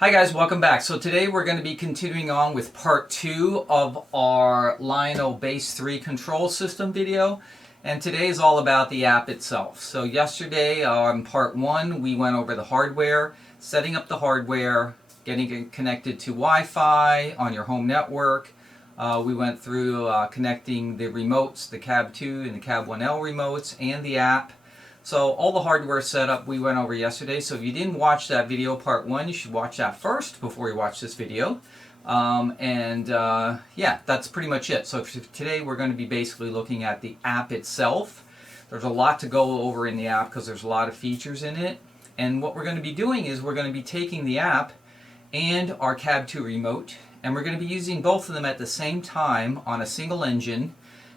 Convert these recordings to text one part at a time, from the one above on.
Hi guys, welcome back. So today we're going to be continuing on with part 2 of our Lionel Base 3 control system video. And today is all about the app itself. So yesterday on part 1 we went over the hardware, setting up the hardware, getting it connected to Wi-Fi on your home network. We went through connecting the remotes, the CAB-2 and the CAB-1L remotes, and the app. So all the hardware setup we went over yesterday. So if you didn't watch that video, part 1, you should watch that first before you watch this video. Yeah, that's pretty much it. So today we're going to be basically looking at the app itself. There's a lot to go over in the app because there's a lot of features in it. And what we're going to be doing is we're going to be taking the app and our CAB2 remote, and we're going to be using both of them at the same time on a single engine.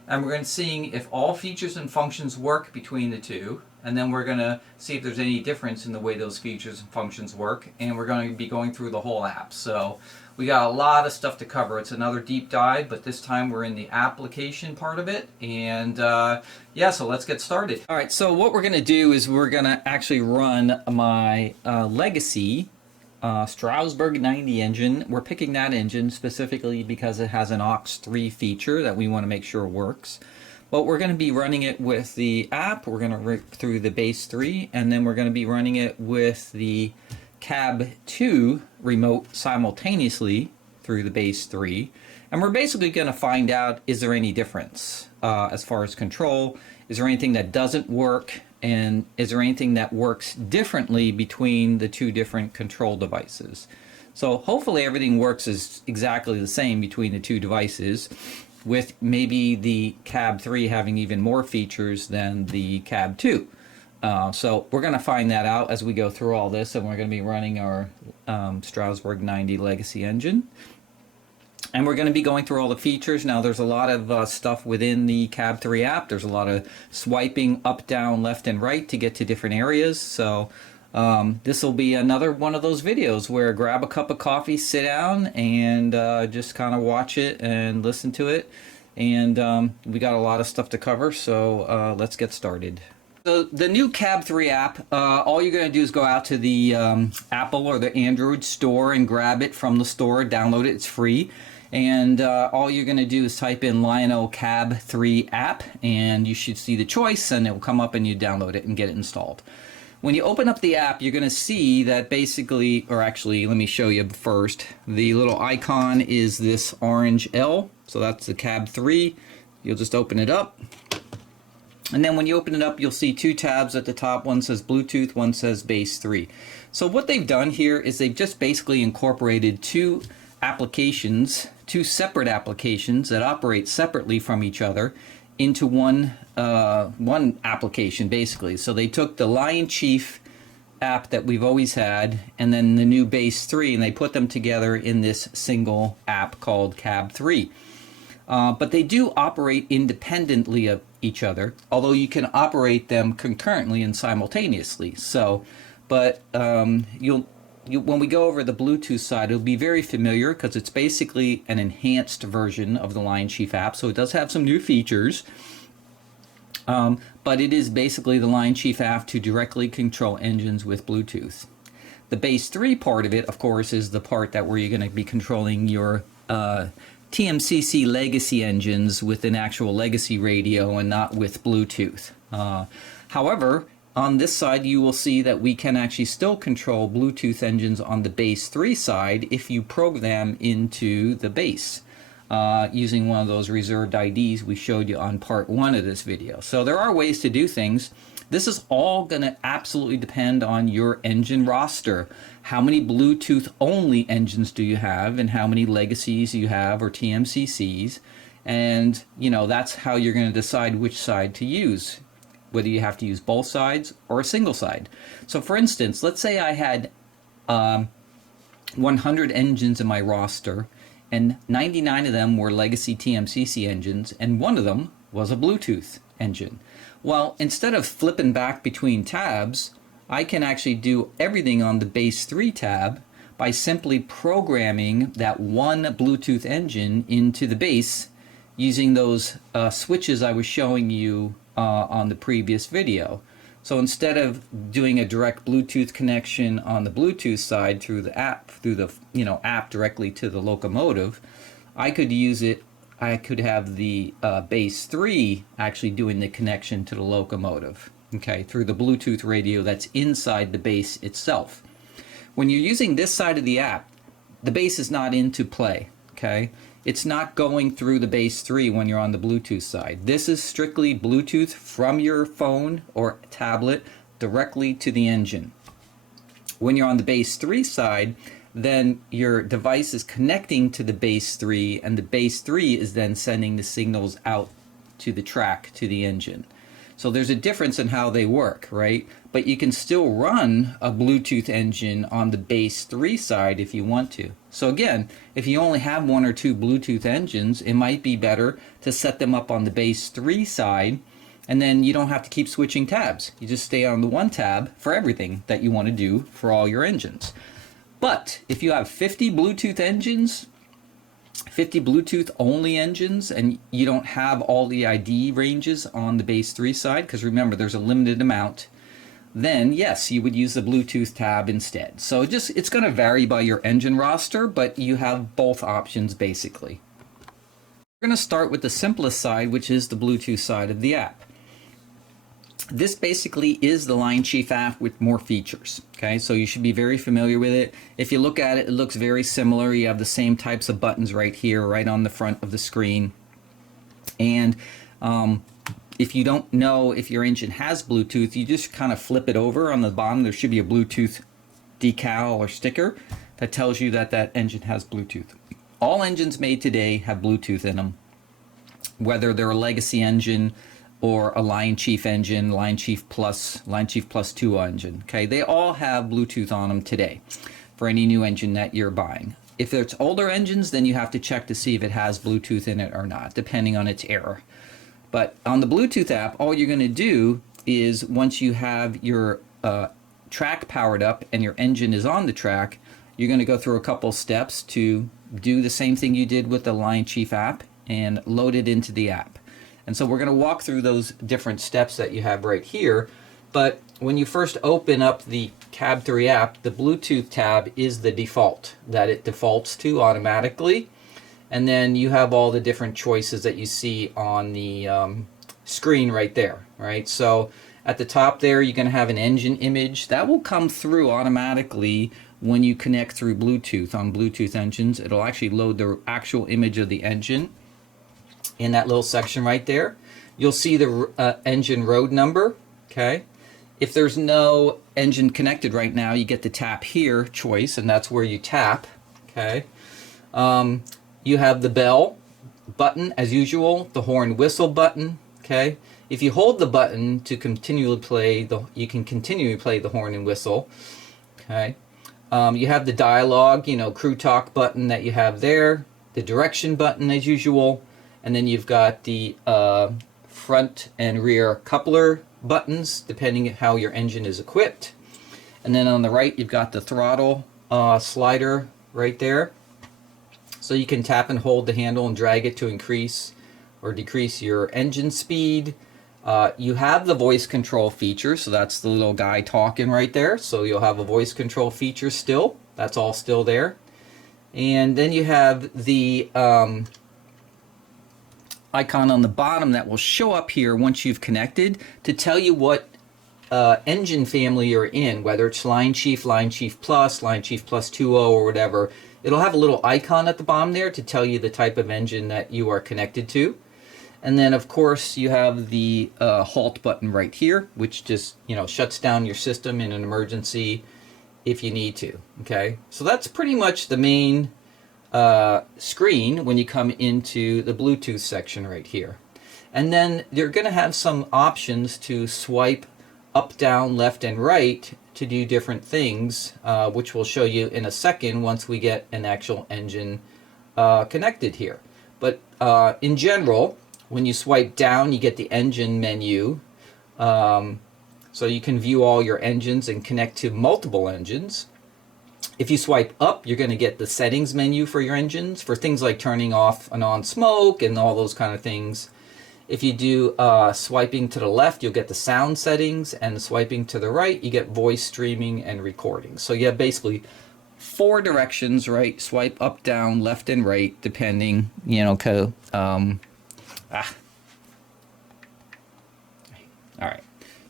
And we're going to see if all features and functions work between the two. And then we're going to see if there's any difference in the way those features and functions work. And we're going to be going through the whole app. So we got a lot of stuff to cover. It's another deep dive, but this time we're in the application part of it. And yeah, so let's get started. All right, so what we're going to do is we're going to actually run my legacy Strasbourg 90 engine. We're picking that engine specifically because it has an AUX3 feature that we want to make sure works. But we're going to be running it with the app. We're going to rip through the base 3, and then we're going to be running it with the CAB2 remote simultaneously through the base 3. And we're basically going to find out, is there any difference as far as control? Is there anything that doesn't work? And is there anything that works differently between the two different control devices? So hopefully everything works as exactly the same between the two devices, with maybe the CAB3 having even more features than the CAB2. So we're going to find that out as we go through all this, and we're going to be running our Strasbourg 90 legacy engine. And we're going to be going through all the features. Now there's a lot of stuff within the CAB3 app. There's a lot of swiping up, down, left, and right to get to different areas. So this will be another one of those videos where grab a cup of coffee, sit down, and just kind of watch it and listen to it. And we got a lot of stuff to cover, so let's get started. So the new CAB3 app, all you're going to do is go out to the Apple or the Android store and grab it from the store, download it, it's free. And all you're going to do is type in Lionel CAB3 app, and you should see the choice, and it will come up and you download it and get it installed. When you open up the app, you're going to see that basically, or actually, let me show you first. The little icon is this orange L, so that's the CAB3. You'll just open it up. And then when you open it up, you'll see two tabs at the top. One says Bluetooth, one says Base 3. So what they've done here is they've just basically incorporated two applications, two separate applications that operate separately from each other into one application, basically. So they took the Lion Chief app that we've always had and then the new Base 3, and they put them together in this single app called CAB3. But they do operate independently of each other, although you can operate them concurrently and simultaneously. So, but when we go over the Bluetooth side, it'll be very familiar because it's basically an enhanced version of the Lion Chief app. So it does have some new features, but it is basically the Lion Chief app to directly control engines with Bluetooth. The Base 3 part of it, of course, is the part that where you're going to be controlling your TMCC legacy engines with an actual legacy radio and not with Bluetooth. However, on this side you will see that we can actually still control Bluetooth engines on the Base 3 side if you program into the base using one of those reserved IDs we showed you on part 1 of this video. So there are ways to do things. This is all going to absolutely depend on your engine roster. How many Bluetooth only engines do you have, and how many legacies you have, or TMCCs, and you know, that's how you're going to decide which side to use, whether you have to use both sides or a single side. So for instance, let's say I had 100 engines in my roster, and 99 of them were legacy TMCC engines, and one of them was a Bluetooth engine. Well, instead of flipping back between tabs, I can actually do everything on the Base 3 tab by simply programming that one Bluetooth engine into the base using those switches I was showing you on the previous video. So instead of doing a direct Bluetooth connection on the Bluetooth side through the app, app directly to the locomotive, I could use it. I could have the CAB-3 actually doing the connection to the locomotive, okay, through the Bluetooth radio that's inside the base itself. When you're using this side of the app, the base is not into play, okay? It's not going through the CAB-3 when you're on the Bluetooth side. This is strictly Bluetooth from your phone or tablet directly to the engine. When you're on the CAB-3 side, then your device is connecting to the CAB-3, and the CAB-3 is then sending the signals out to the track, to the engine. So there's a difference in how they work, right? But you can still run a Bluetooth engine on the CAB-3 side if you want to. So again, if you only have one or two Bluetooth engines, it might be better to set them up on the CAB-3 side, and then you don't have to keep switching tabs. You just stay on the one tab for everything that you want to do for all your engines. But if you have 50 Bluetooth engines, 50 Bluetooth only engines, and you don't have all the ID ranges on the CAB-3 side, because remember there's a limited amount, then yes, you would use the Bluetooth tab instead. So it's going to vary by your engine roster, but you have both options basically. We're going to start with the simplest side, which is the Bluetooth side of the app. This basically is the Lion Chief app with more features. Okay, so you should be very familiar with it. If you look at it, it looks very similar. You have the same types of buttons right here, right on the front of the screen. And if you don't know if your engine has Bluetooth, you just kind of flip it over. On the bottom there should be a Bluetooth decal or sticker that tells you that that engine has Bluetooth. All engines made today have Bluetooth in them, whether they're a legacy engine or a Lion Chief engine, Lion Chief Plus 2 engine. Okay, they all have Bluetooth on them today for any new engine that you're buying. If it's older engines, then you have to check to see if it has Bluetooth in it or not, depending on its era. But on the Bluetooth app, all you're going to do is once you have your track powered up and your engine is on the track, you're going to go through a couple steps to do the same thing you did with the Lion Chief app and load it into the app. And so we're going to walk through those different steps that you have right here. But when you first open up the CAB3 app, the Bluetooth tab is the default that it defaults to automatically. And then you have all the different choices that you see on the screen right there, right? So at the top there, you're going to have an engine image. That will come through automatically when you connect through Bluetooth on Bluetooth engines. It'll actually load the actual image of the engine in that little section right there. You'll see the engine road number, okay? If there's no engine connected right now, you get the tap here choice, and that's where you tap, okay? You have the bell button as usual, the horn whistle button, okay? If you hold the button to continually play, you can continually play the horn and whistle, okay? You have the dialogue, crew talk button that you have there, the direction button as usual, and then you've got the front and rear coupler buttons depending on how your engine is equipped. And then on the right you've got the throttle slider right there. So you can tap and hold the handle and drag it to increase or decrease your engine speed. You have the voice control feature, so that's the little guy talking right there. So you'll have a voice control feature still. That's all still there. And then you have the icon on the bottom that will show up here once you've connected to tell you what engine family you're in, whether it's Lion Chief Plus, Lion Chief Plus 2.0 or whatever. It'll have a little icon at the bottom there to tell you the type of engine that you are connected to. And then of course you have the halt button right here, which just shuts down your system in an emergency if you need to. Okay, so that's pretty much the main screen when you come into the Bluetooth section right here. And then you're going to have some options to swipe up, down, left, and right to do different things, which we'll show you in a second once we get an actual engine connected here. But in general, when you swipe down, you get the engine menu. So you can view all your engines and connect to multiple engines. If you swipe up, you're going to get the settings menu for your engines for things like turning off and on smoke and all those kind of things. If you do swiping to the left, you'll get the sound settings, and swiping to the right, you get voice streaming and recording. So you have basically 4 directions, right? Swipe up, down, left, and right, depending, you know, all right.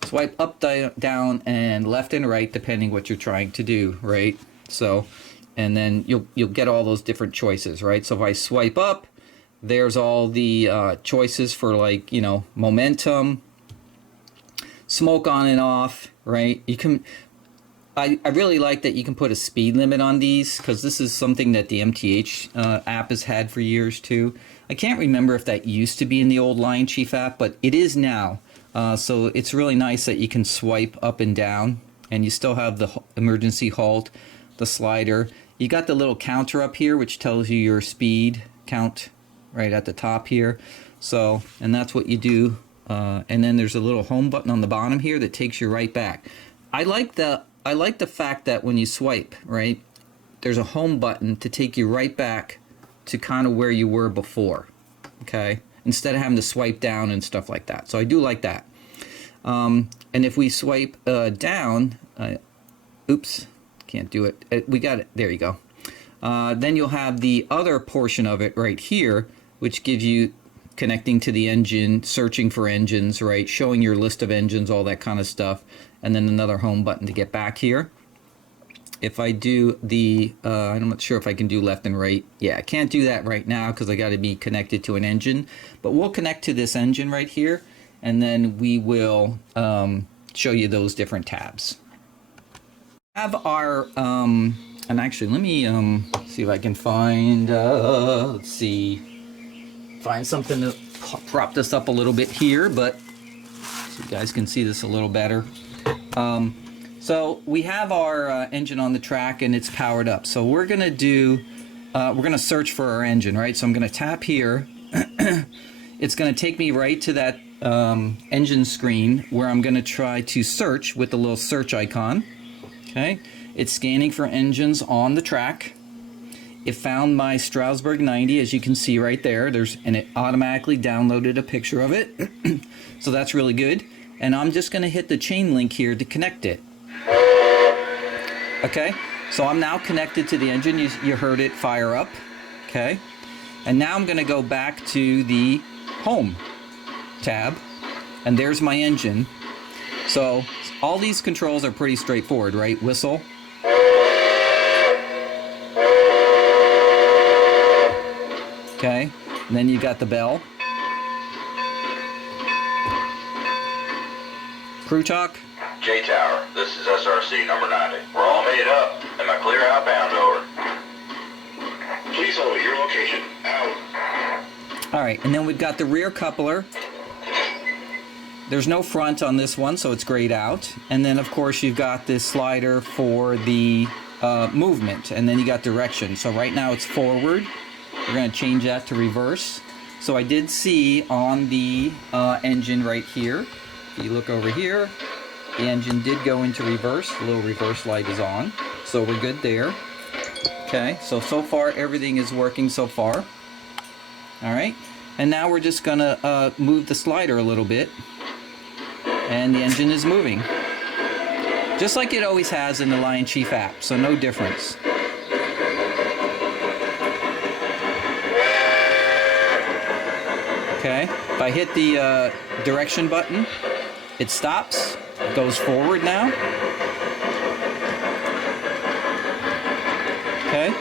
Swipe up, down, and left and right, depending what you're trying to do, right? So, and then you'll get all those different choices, right? So if I swipe up, there's all the choices for, like, you know, momentum, smoke on and off, right? You can, I really like that you can put a speed limit on these, because this is something that the MTH app has had for years too. I can't remember if that used to be in the old Lion Chief app, but it is now. So it's really nice that you can swipe up and down, and you still have the emergency halt, the slider. You got the little counter up here, which tells you your speed count right at the top here. So, and that's what you do. And then there's a little home button on the bottom here that takes you right back. I like the fact that when you swipe, right, there's a home button to take you right back to kind of where you were before, okay? Instead of having to swipe down and stuff like that. So I do like that. And if we swipe down, oops, can't do it. We got it. There you go. Then you'll have the other portion of it right here, which gives you connecting to the engine, searching for engines, right, showing your list of engines, all that kind of stuff, and then another home button to get back here. If I do the, I'm not sure if I can do left and right. Yeah, I can't do that right now because I got to be connected to an engine. But we'll connect to this engine right here, and then we will show you those different tabs. Have our, and actually, let me see if I can find, let's see, find something to prop this up a little bit here, but so you guys can see this a little better. So we have our engine on the track and it's powered up. So we're gonna do, we're gonna search for our engine, right? So I'm gonna tap here. It's gonna take me right to that engine screen where I'm gonna try to search with the little search icon. Okay, it's scanning for engines on the track. It found my Strasbourg 90, as you can see right there. And it automatically downloaded a picture of it. So that's really good. And I'm just gonna hit the chain link here to connect it. Okay, so I'm now connected to the engine. You heard it fire up. Okay, and now I'm gonna go back to the home tab, and there's my engine. So all these controls are pretty straightforward, right? Whistle. Okay, and then you got the bell. Crew talk. J-Tower, this is SRC number 90. We're all made up. Am I clear outbound? Over. Please hold your location. Out. All right, and then we've got the rear coupler. There's no front on this one, so it's grayed out. And then, of course, you've got this slider for the movement, and then you got direction. So right now it's forward. We're going to change that to reverse. So I did see on the engine right here, if you look over here, the engine did go into reverse. The little reverse light is on. So we're good there. Okay, so far everything is working so far. All right, and now we're just going to move the slider a little bit. And the engine is moving. Just like it always has in the Lion Chief app, so no difference. Okay, if I hit the direction button, it stops, it goes forward now. Okay.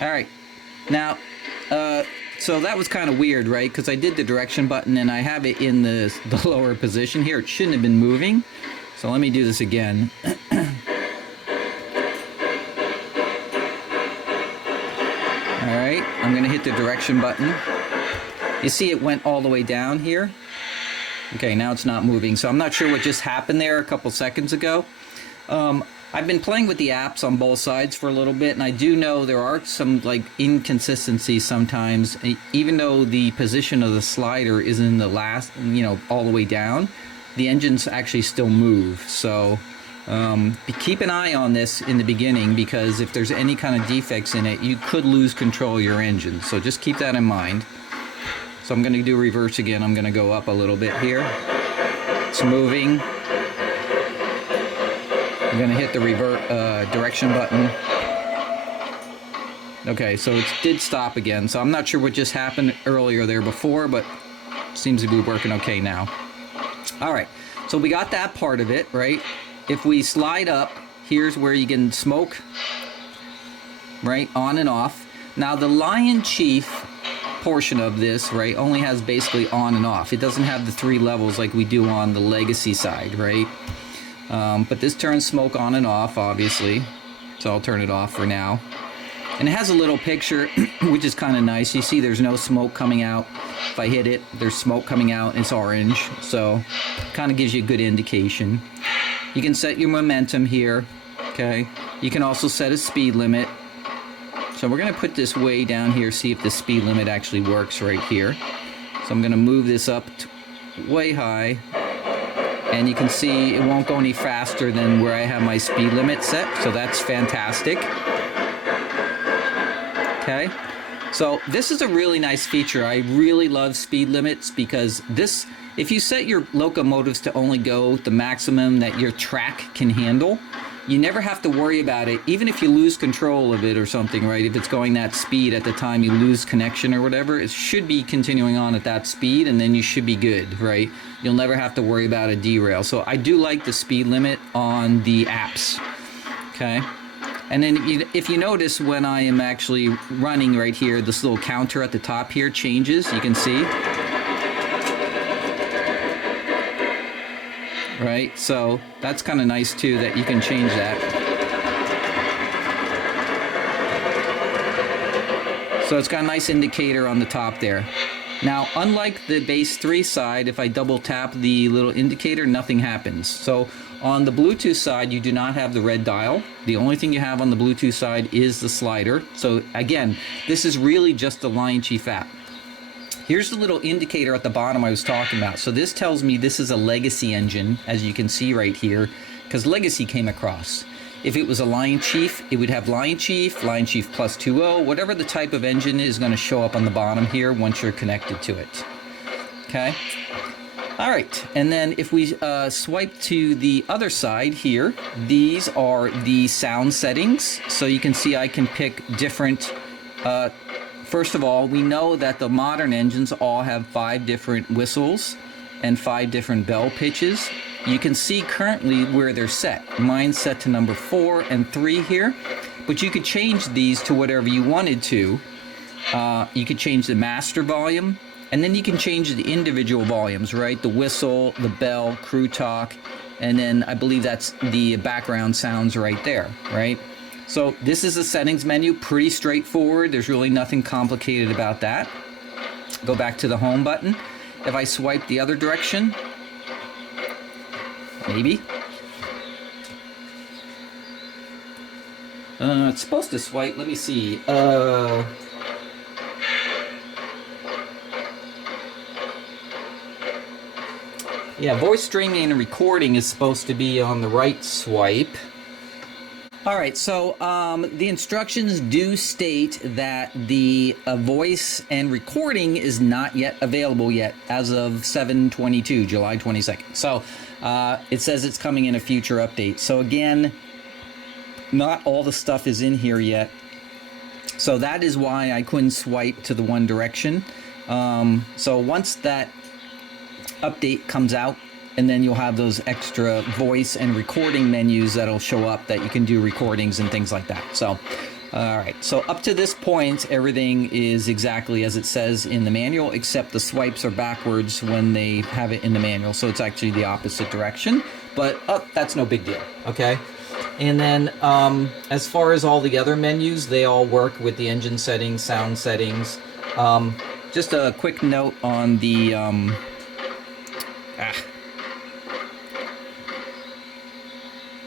All right, now, so that was kind of weird, right? Because I did the direction button and I have it in the lower position here. It shouldn't have been moving. So let me do this again. Alright, I'm going to hit the direction button. You see it went all the way down here. Okay, now it's not moving. So I'm not sure what just happened there a couple seconds ago. I've been playing with the apps on both sides for a little bit, and I do know there are some like inconsistencies sometimes. Even though the position of the slider is in the last, you know, all the way down, the engines actually still move. So Keep an eye on this in the beginning, because if there's any kind of defects in it, you could lose control of your engine. So just keep that in mind. So I'm going to do reverse again. I'm going to go up a little bit here. It's moving. I'm going to hit the revert direction button. Okay, so it did stop again. So I'm not sure what just happened earlier there before, but seems to be working okay now. All right, so we got that part of it, right? If we slide up, here's where you can smoke, right, on and off. Now the Lion Chief portion of this, right, only has basically on and off. It doesn't have the 3 levels like we do on the Legacy side, right? But this turns smoke on and off, obviously. So I'll turn it off for now. And it has a little picture, which is kind of nice. You see there's no smoke coming out. If I hit it, there's smoke coming out. It's orange. So kind of gives you a good indication. You can set your momentum here. Okay. You can also set a speed limit. So we're going to put this way down here, see if the speed limit actually works right here. So I'm going to move this up way high. And you can see it won't go any faster than where I have my speed limit set. So that's fantastic. Okay. So this is a really nice feature. I really love speed limits, because this, if you set your locomotives to only go the maximum that your track can handle, you never have to worry about it. Even if you lose control of it or something, right? If it's going that speed at the time you lose connection or whatever, it should be continuing on at that speed, and then you should be good, right? You'll never have to worry about a derail. So I do like the speed limit on the apps. Okay. And then if you notice, when I am actually running right here, this little counter at the top here changes. You can see. Right? So that's kind of nice too, that you can change that. So it's got a nice indicator on the top there. Now, unlike the base 3 side, if I double tap the little indicator, nothing happens. So on the Bluetooth side, you do not have the red dial. The only thing you have on the Bluetooth side is the slider. So again, this is really just the Lion Chief app. Here's the little indicator at the bottom I was talking about. So this tells me this is a Legacy engine, as you can see right here, because Legacy came across. If it was a Lion Chief, it would have Lion Chief Plus 2.0, whatever the type of engine is going to show up on the bottom here once you're connected to it. Okay? All right, and then if we swipe to the other side here, these are the sound settings. So you can see I can pick different... First of all, we know that the modern engines all have 5 different whistles and 5 different bell pitches. You can see currently where they're set. Mine's set to number 4 and 3 here, but you could change these to whatever you wanted to. You could change the master volume, and then you can change the individual volumes, right? The whistle, the bell, crew talk, and then I believe that's the background sounds right there, right? So this is the settings menu, pretty straightforward. There's really nothing complicated about that. Go back to the home button. If I swipe the other direction, maybe. It's supposed to swipe, let me see. Yeah, voice streaming and recording is supposed to be on the right swipe. Alright, so the instructions do state that the voice and recording is not yet available yet as of 7/22, July 22nd. So it says it's coming in a future update. So again, not all the stuff is in here yet. So that is why I couldn't swipe to the one direction. So once that update comes out, and then you'll have those extra voice and recording menus that'll show up that you can do recordings and things like that. So, all right. So up to this point, everything is exactly as it says in the manual, except the swipes are backwards when they have it in the manual. So it's actually the opposite direction. But that's no big deal. Okay. And then as far as all the other menus, they all work with the engine settings, sound settings. Just a quick note on the...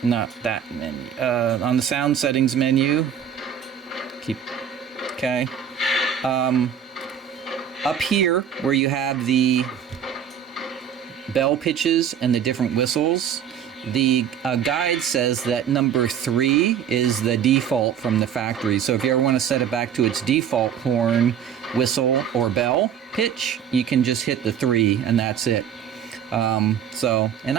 not that menu. On the sound settings menu, okay. Up here where you have the bell pitches and the different whistles, the guide says that number 3 is the default from the factory. So if you ever want to set it back to its default horn, whistle, or bell pitch, you can just hit the 3 and that's it. And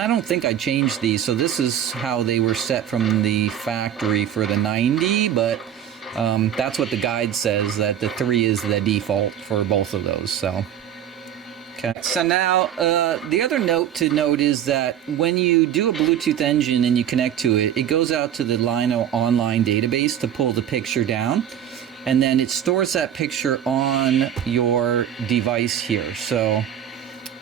I don't think I changed these, so this is how they were set from the factory for the 90, but that's what the guide says, that the 3 is the default for both of those. So okay. So now the other note to note is that when you do a Bluetooth engine and you connect to it, it goes out to the Lionel online database to pull the picture down, and then it stores that picture on your device here. So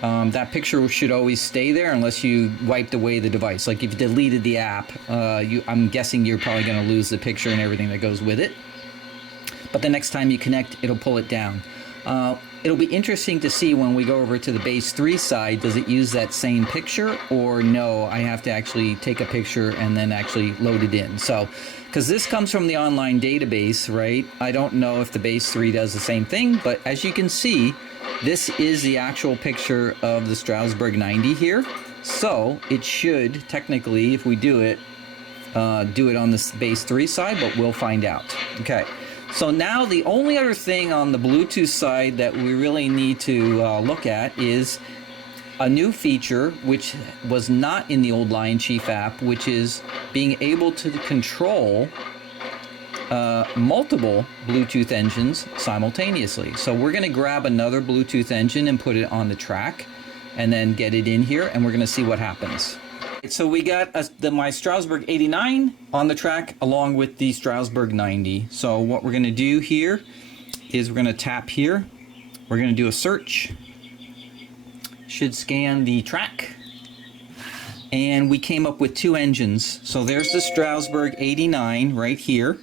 that picture should always stay there unless you wiped away the device. Like if you deleted the app, I'm guessing you're probably going to lose the picture and everything that goes with it. But the next time you connect, it'll pull it down. It'll be interesting to see when we go over to the CAB-3 side, does it use that same picture, or no, I have to actually take a picture and then actually load it in. So, because this comes from the online database, right? I don't know if the CAB-3 does the same thing, but as you can see, this is the actual picture of the Strasbourg 90 here. So it should technically, if we do it on the CAB-3 side, but we'll find out. Okay. So now the only other thing on the Bluetooth side that we really need to look at is a new feature which was not in the old Lion Chief app, which is being able to control multiple Bluetooth engines simultaneously. So we're going to grab another Bluetooth engine and put it on the track and then get it in here, and we're going to see what happens. So we got my Strasbourg 89 on the track along with the Strasbourg 90. So what we're going to do here is we're going to tap here. We're going to do a search. Should scan the track. And we came up with 2 engines. So there's the Strasbourg 89 right here.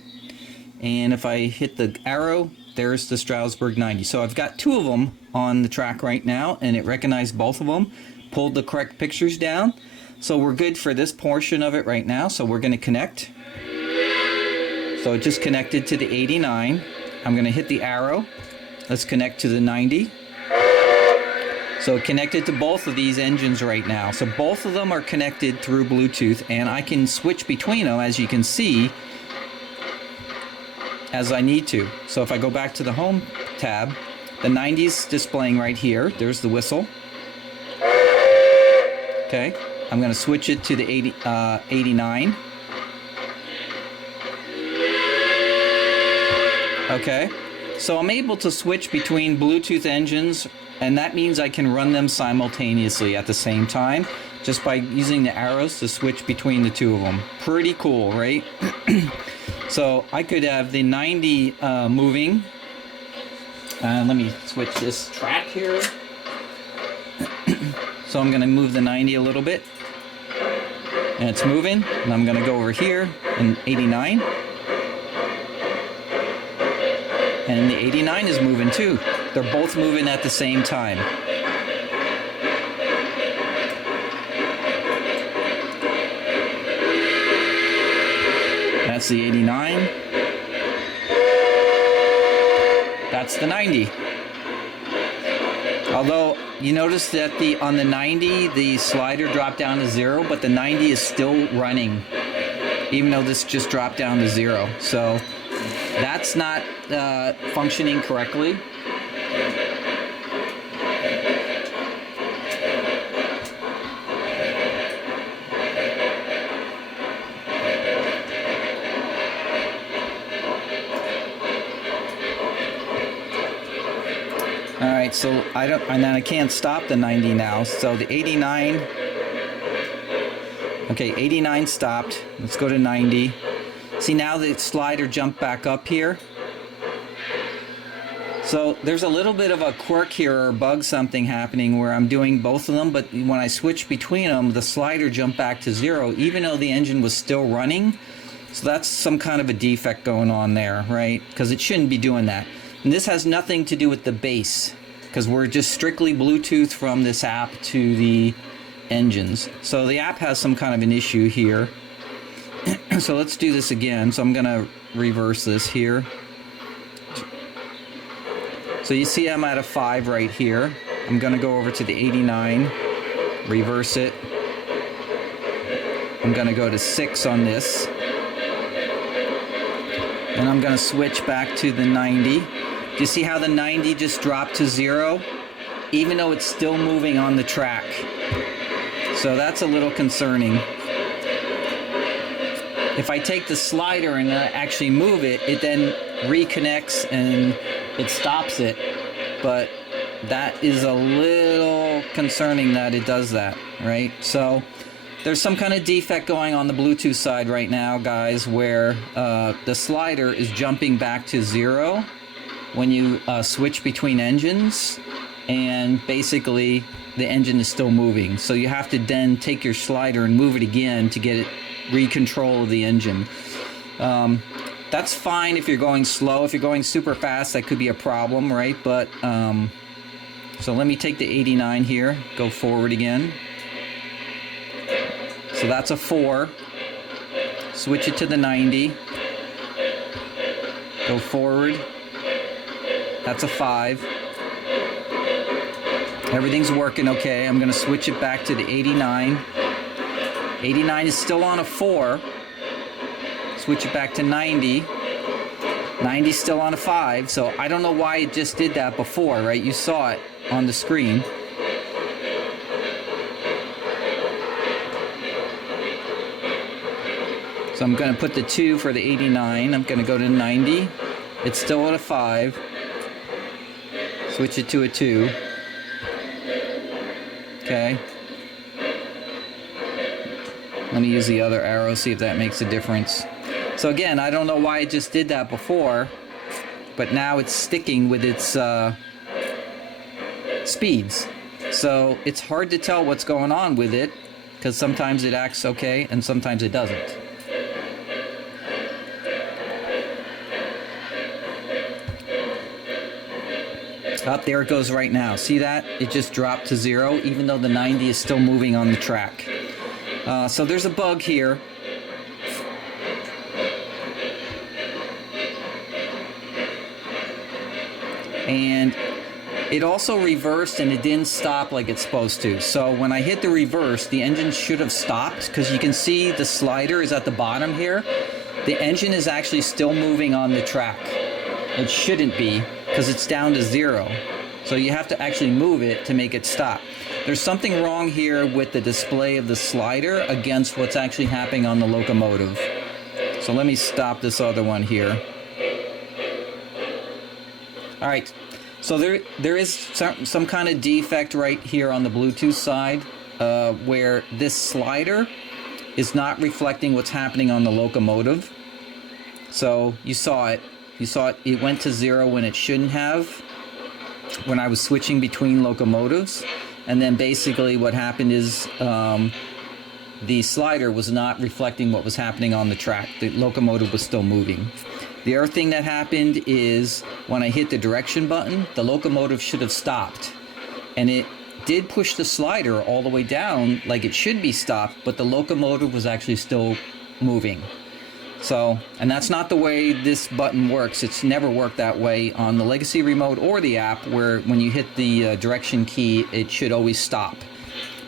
And if I hit the arrow, there's the Strasbourg 90. So I've got 2 of them on the track right now, and it recognized both of them, pulled the correct pictures down. So we're good for this portion of it right now. So we're going to connect. So it just connected to the 89. I'm going to hit the arrow. Let's connect to the 90. So it connected to both of these engines right now. So both of them are connected through Bluetooth, and I can switch between them, as you can see, as I need to. So if I go back to the home tab, the 90's displaying right here. There's the whistle. Okay. I'm going to switch it to the 89. Okay, so I'm able to switch between Bluetooth engines, and that means I can run them simultaneously at the same time just by using the arrows to switch between the 2 of them. Pretty cool, right? So I could have the 90 moving. Let me switch this track here. So I'm going to move the 90 a little bit. And it's moving, and I'm going to go over here in 89. And the 89 is moving too. They're both moving at the same time. That's the 89. That's the 90. Although you notice that on the 90, the slider dropped down to 0, but the 90 is still running, even though this just dropped down to 0. So that's not functioning correctly. Alright, so and then I can't stop the 90 now, so the 89, okay, 89 stopped. Let's go to 90. See, now the slider jumped back up here. So there's a little bit of a quirk here, or bug something happening where I'm doing both of them, but when I switch between them, the slider jumped back to 0, even though the engine was still running. So that's some kind of a defect going on there, right? Because it shouldn't be doing that. And this has nothing to do with the bass, because we're just strictly Bluetooth from this app to the engines. So the app has some kind of an issue here. So let's do this again. So I'm going to reverse this here. So you see I'm at a 5 right here. I'm going to go over to the 89, reverse it. I'm going to go to 6 on this. Then I'm going to switch back to the 90. Do you see how the 90 just dropped to 0? Even though it's still moving on the track. So that's a little concerning. If I take the slider and actually move it, it then reconnects and it stops it. But that is a little concerning that it does that, right? So there's some kind of defect going on the Bluetooth side right now, guys, where the slider is jumping back to 0 when you switch between engines, and basically the engine is still moving. So you have to then take your slider and move it again to get it recontrol of the engine. That's fine if you're going slow. If you're going super fast, that could be a problem, right? But so let me take the 89 here, go forward again. So that's a 4. Switch it to the 90. Go forward. That's a 5. Everything's working okay. I'm going to switch it back to the 89. 89 is still on a 4. Switch it back to 90. 90 is still on a 5. So I don't know why it just did that before, right? You saw it on the screen. So I'm going to put the 2 for the 89. I'm going to go to 90. It's still at a 5. Switch it to a 2. Okay. Let me use the other arrow, see if that makes a difference. So again, I don't know why it just did that before, but now it's sticking with its speeds. So it's hard to tell what's going on with it, because sometimes it acts okay and sometimes it doesn't. Up there it goes right now. See that? It just dropped to 0, even though the 90 is still moving on the track. So there's a bug here. And it also reversed and it didn't stop like it's supposed to. So when I hit the reverse, the engine should have stopped, because you can see the slider is at the bottom here. The engine is actually still moving on the track. It shouldn't be, because it's down to 0. So you have to actually move it to make it stop. There's something wrong here with the display of the slider against what's actually happening on the locomotive. So let me stop this other one here. All right, so there is some kind of defect right here on the Bluetooth side where this slider is not reflecting what's happening on the locomotive. So you saw it. You saw it went to 0 when it shouldn't have, when I was switching between locomotives. And then basically what happened is the slider was not reflecting what was happening on the track. The locomotive was still moving. The other thing that happened is when I hit the direction button, the locomotive should have stopped. And it did push the slider all the way down like it should be stopped, but the locomotive was actually still moving. So, and that's not the way this button works. It's never worked that way on the Legacy remote or the app, where when you hit the direction key, it should always stop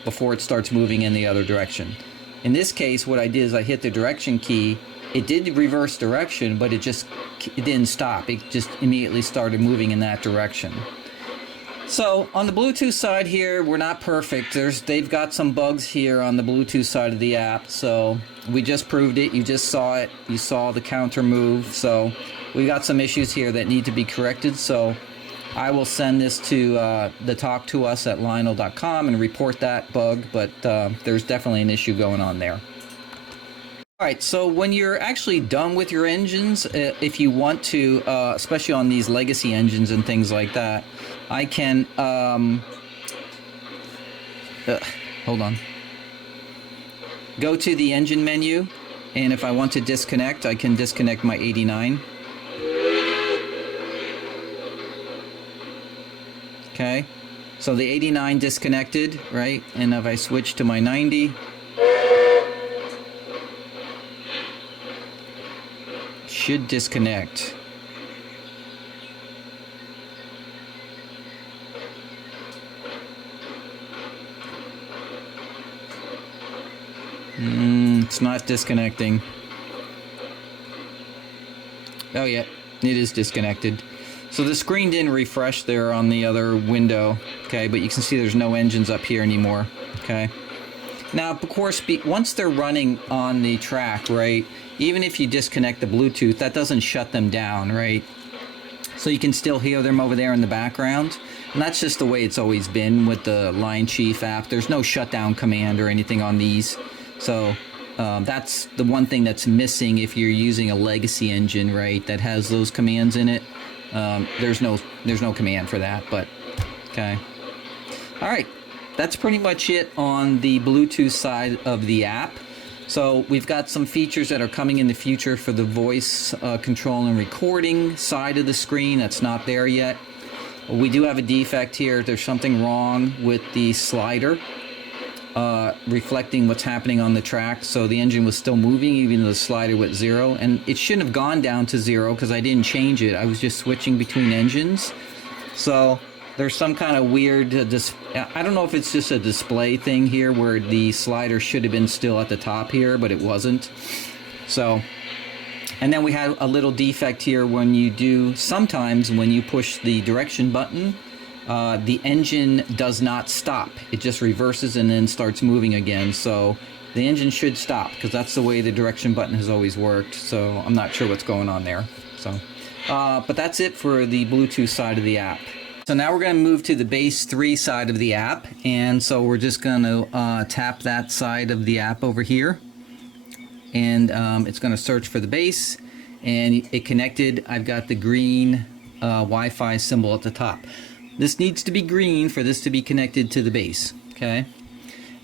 before it starts moving in the other direction. In this case, what I did is I hit the direction key. It did reverse direction, but it didn't stop. It just immediately started moving in that direction. So on the Bluetooth side here, we're not perfect. They've got some bugs here on the Bluetooth side of the app. So we just proved it. You just saw it. You saw the counter move. So we got some issues here that need to be corrected. So I will send this to the talk to us at Lionel.com and report that bug. But there's definitely an issue going on there. All right, so when you're actually done with your engines, if you want to, especially on these legacy engines and things like that, I can, hold on, go to the engine menu, and if I want to disconnect, I can disconnect my 89. Okay, so the 89 disconnected, right? And if I switch to my 90, should disconnect. It's not disconnecting. Oh yeah, it is disconnected. So the screen didn't refresh there on the other window, okay, but you can see there's no engines up here anymore, okay. Now, of course, once they're running on the track, right, even if you disconnect the Bluetooth, that doesn't shut them down, right? So you can still hear them over there in the background. And that's just the way it's always been with the Lion Chief app. There's no shutdown command or anything on these. So that's the one thing that's missing if you're using a legacy engine, right, that has those commands in it. There's no command for that, but okay. All right, that's pretty much it on the Bluetooth side of the app. So we've got some features that are coming in the future for the voice control and recording side of the screen. That's not there yet. We do have a defect here. There's something wrong with the slider reflecting what's happening on the track. So the engine was still moving even though the slider went 0. And it shouldn't have gone down to 0 because I didn't change it. I was just switching between engines. So there's some kind of weird, I don't know if it's just a display thing here where the slider should have been still at the top here, but it wasn't. So, and then we have a little defect here when you do, sometimes when you push the direction button, the engine does not stop. It just reverses and then starts moving again. So the engine should stop because that's the way the direction button has always worked. So I'm not sure what's going on there. So, but that's it for the Bluetooth side of the app. So now we're going to move to the CAB-3 side of the app, and so we're just going to tap that side of the app over here, and it's going to search for the base, and it connected. I've got the green Wi-Fi symbol at the top. This needs to be green for this to be connected to the base, okay?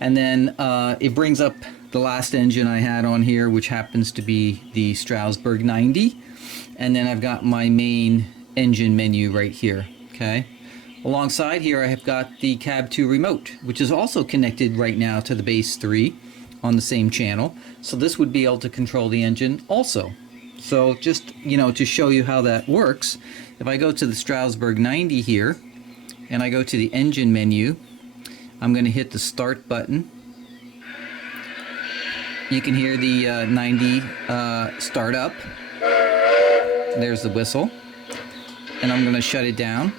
And then it brings up the last engine I had on here, which happens to be the Strasbourg 90, and then I've got my main engine menu right here. Okay. Alongside here I have got the CAB-2 remote, which is also connected right now to the CAB-3 on the same channel. So this would be able to control the engine also. So just, you know, to show you how that works, if I go to the Strasbourg 90 here and I go to the engine menu, I'm going to hit the start button. You can hear the 90 start up. There's the whistle. And I'm going to shut it down.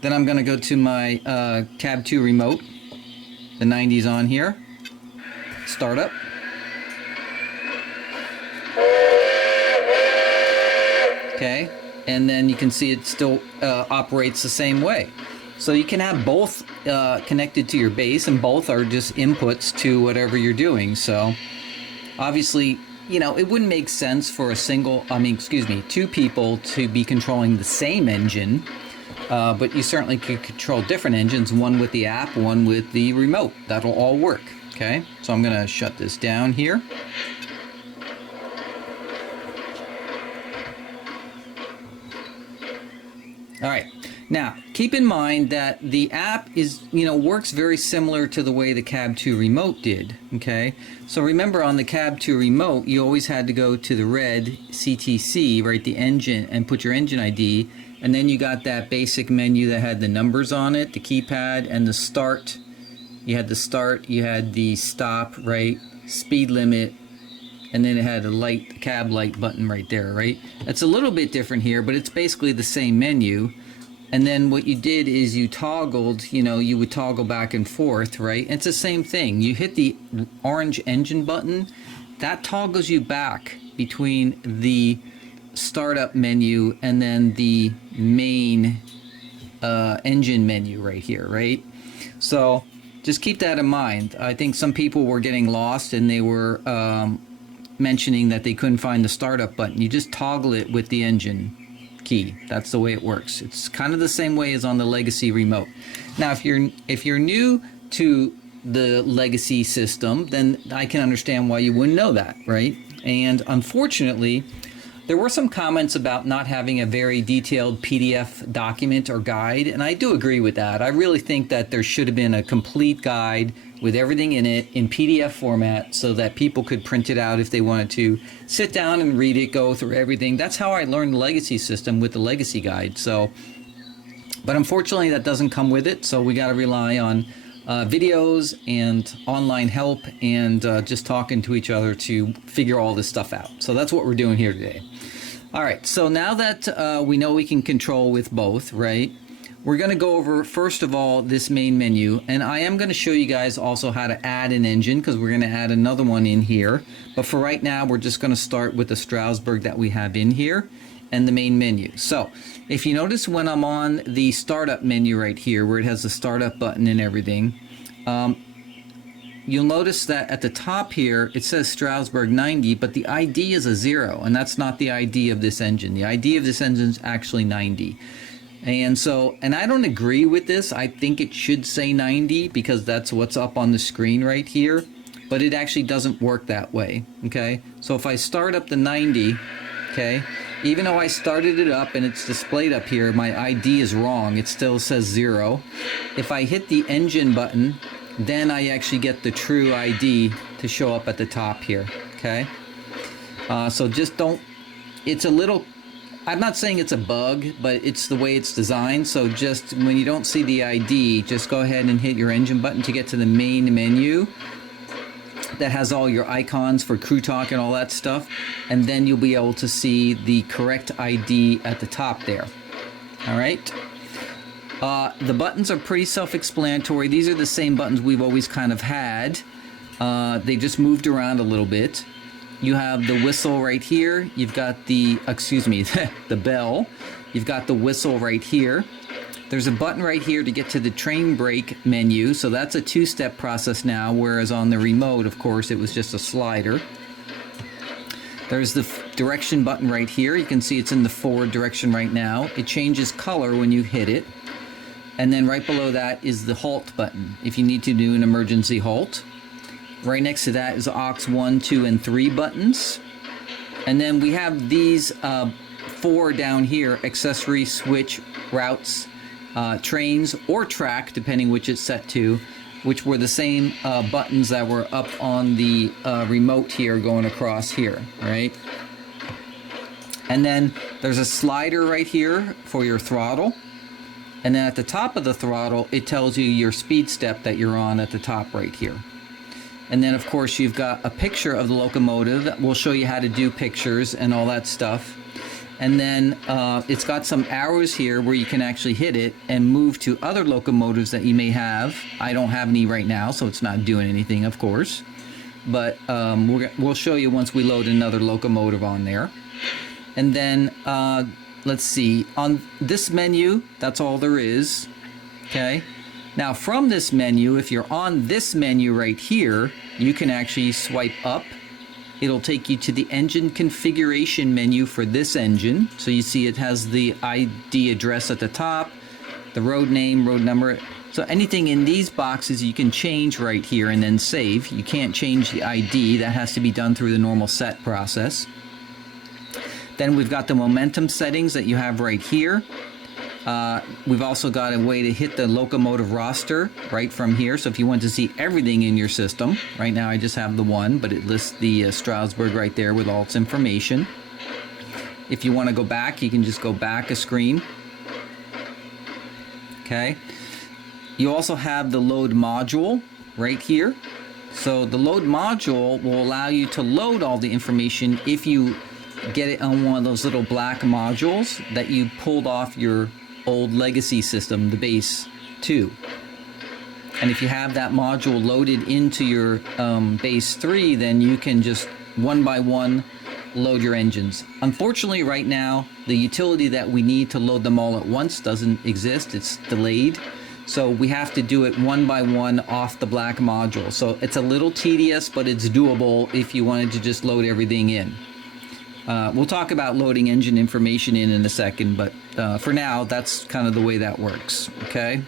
Then I'm going to go to my CAB-2 remote. The 90's on here. Start up. Okay, and then you can see it still operates the same way. So you can have both connected to your base, and both are just inputs to whatever you're doing. So obviously, you know, it wouldn't make sense for two people to be controlling the same engine, but you certainly could control different engines, one with the app, one with the remote. That'll all work, okay? So I'm gonna shut this down here. All right, now keep in mind that the app is, works very similar to the way the CAB-2 remote did, okay? So remember on the CAB-2 remote, you always had to go to the red CTC, right, the engine, and put your engine ID, and then you got that basic menu that had the numbers on it, the keypad, and the start. You had the start, you had the stop, right, speed limit, and then it had a light, cab light button right there, right? It's a little bit different here, but it's basically the same menu. And then what you did is you toggled, you would toggle back and forth, right? It's the same thing. You hit the orange engine button, that toggles you back between the startup menu and then the main engine menu right here, right? So just keep that in mind. I think some people were getting lost and they were mentioning that they couldn't find the startup button. You just toggle it with the engine key. That's the way it works. It's kind of the same way as on the legacy remote. Now if you're new to the legacy system, then I can understand why you wouldn't know that, right? And unfortunately, there were some comments about not having a very detailed PDF document or guide, and I do agree with that. I really think that there should have been a complete guide with everything in it in PDF format so that people could print it out if they wanted to sit down and read it, go through everything. That's how I learned the legacy system, with the legacy guide. So But unfortunately, that doesn't come with it, so we got to rely on videos and online help and just talking to each other to figure all this stuff out. So that's what we're doing here today. All right, so now that we know we can control with both, right, we're going to go over, first of all, this main menu. And I am going to show you guys also how to add an engine, because we're going to add another one in here. But for right now, we're just going to start with the Strasbourg that we have in here and the main menu. So if you notice when I'm on the startup menu right here, where it has the startup button and everything, you'll notice that at the top here it says Strasbourg 90, but the ID is a 0, and that's not the ID of this engine. The ID of this engine is actually 90. And so, and I don't agree with this. I think it should say 90 because that's what's up on the screen right here, but it actually doesn't work that way. Okay, so if I start up the 90, okay, even though I started it up and it's displayed up here, my ID is wrong. It still says 0. If I hit the engine button, then I actually get the true ID to show up at the top here. Okay, so just don't, it's a little, I'm not saying it's a bug, but it's the way it's designed. So just when you don't see the ID, just go ahead and hit your engine button to get to the main menu that has all your icons for Crew Talk and all that stuff, and then you'll be able to see the correct ID at the top there. All right. The buttons are pretty self-explanatory. These are the same buttons we've always kind of had. They just moved around a little bit. You have the whistle right here. You've got the, excuse me, the bell. You've got the whistle right here. There's a button right here to get to the train brake menu. So that's a two-step process now, whereas on the remote, of course, it was just a slider. There's the direction button right here. You can see it's in the forward direction right now. It changes color when you hit it. And then right below that is the halt button, if you need to do an emergency halt. Right next to that is aux 1, 2, and 3 buttons. And then we have these 4 down here: accessory, switch, routes, trains, or track, depending which it's set to, which were the same buttons that were up on the remote here going across here, right? And then there's a slider right here for your throttle. And then at the top of the throttle, it tells you your speed step that you're on at the top right here. And then, of course, you've got a picture of the locomotive that will show you how to do pictures and all that stuff. And then it's got some arrows here where you can actually hit it and move to other locomotives that you may have. I don't have any right now, so it's not doing anything, of course. But we'll show you once we load another locomotive on there. And then, let's see, on this menu, that's all there is. Okay. Now from this menu, if you're on this menu right here, you can actually swipe up. It'll take you to the engine configuration menu for this engine. So you see it has the ID address at the top, the road name, road number. So anything in these boxes you can change right here and then save. You can't change the ID. That has to be done through the normal set process. Then we've got the momentum settings that you have right here. We've also got a way to hit the locomotive roster right from here. So if you want to see everything in your system, right now I just have the one, but it lists the Strasbourg right there with all its information. If you want to go back, you can just go back a screen. Okay. You also have the load module right here. So the load module will allow you to load all the information if you get it on one of those little black modules that you pulled off your old legacy system, the base 2. And if you have that module loaded into your base 3, then you can just one by one load your engines. Unfortunately, right now, the utility that we need to load them all at once doesn't exist. It's delayed. So we have to do it one by one off the black module. So it's a little tedious, but it's doable if you wanted to just load everything in. We'll talk about loading engine information in a second, but for now, that's kind of the way that works, okay?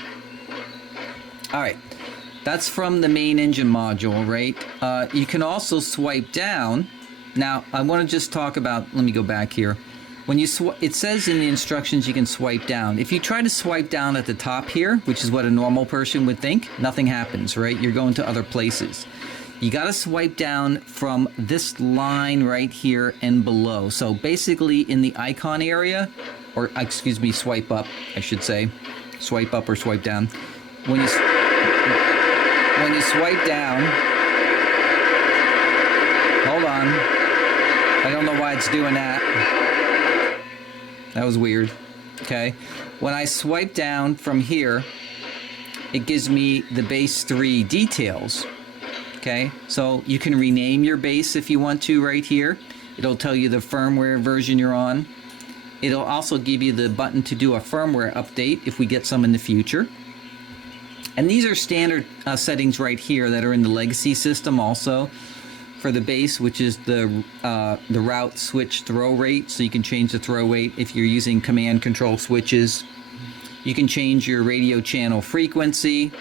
All right, that's from the main engine module, right? You can also swipe down. Now, I want to just talk about, let me go back here. When you it says in the instructions you can swipe down. If you try to swipe down at the top here, which is what a normal person would think, nothing happens, right? You're going to other places. You got to swipe down from this line right here and below. So basically in the icon area, or excuse me, swipe up, I should say. swipe up or swipe down. When you swipe down, hold on. I don't know why it's doing that. That was weird. Okay. When I swipe down from here, it gives me the base 3 details. Okay. So you can rename your base if you want to right here. It'll tell you the firmware version you're on. It'll also give you the button to do a firmware update if we get some in the future. And these are standard settings right here that are in the legacy system also for the base, which is the route switch throw rate. So you can change the throw rate if you're using command control switches. You can change your radio channel frequency,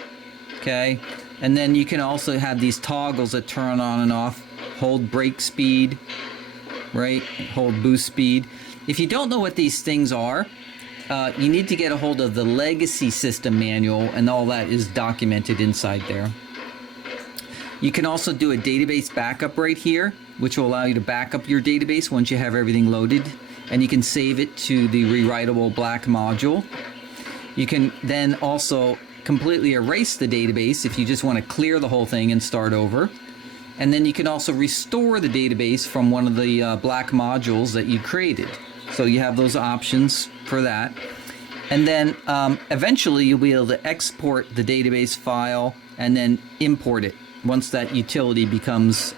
okay? And then you can also have these toggles that turn on and off. Hold brake speed, right? Hold boost speed. If you don't know what these things are, you need to get a hold of the legacy system manual, and all that is documented inside there. You can also do a database backup right here, which will allow you to back up your database once you have everything loaded, and you can save it to the rewritable black module. You can then also completely erase the database if you just want to clear the whole thing and start over. And then you can also restore the database from one of the black modules that you created. So you have those options for that. And then eventually you'll be able to export the database file and then import it once that utility becomes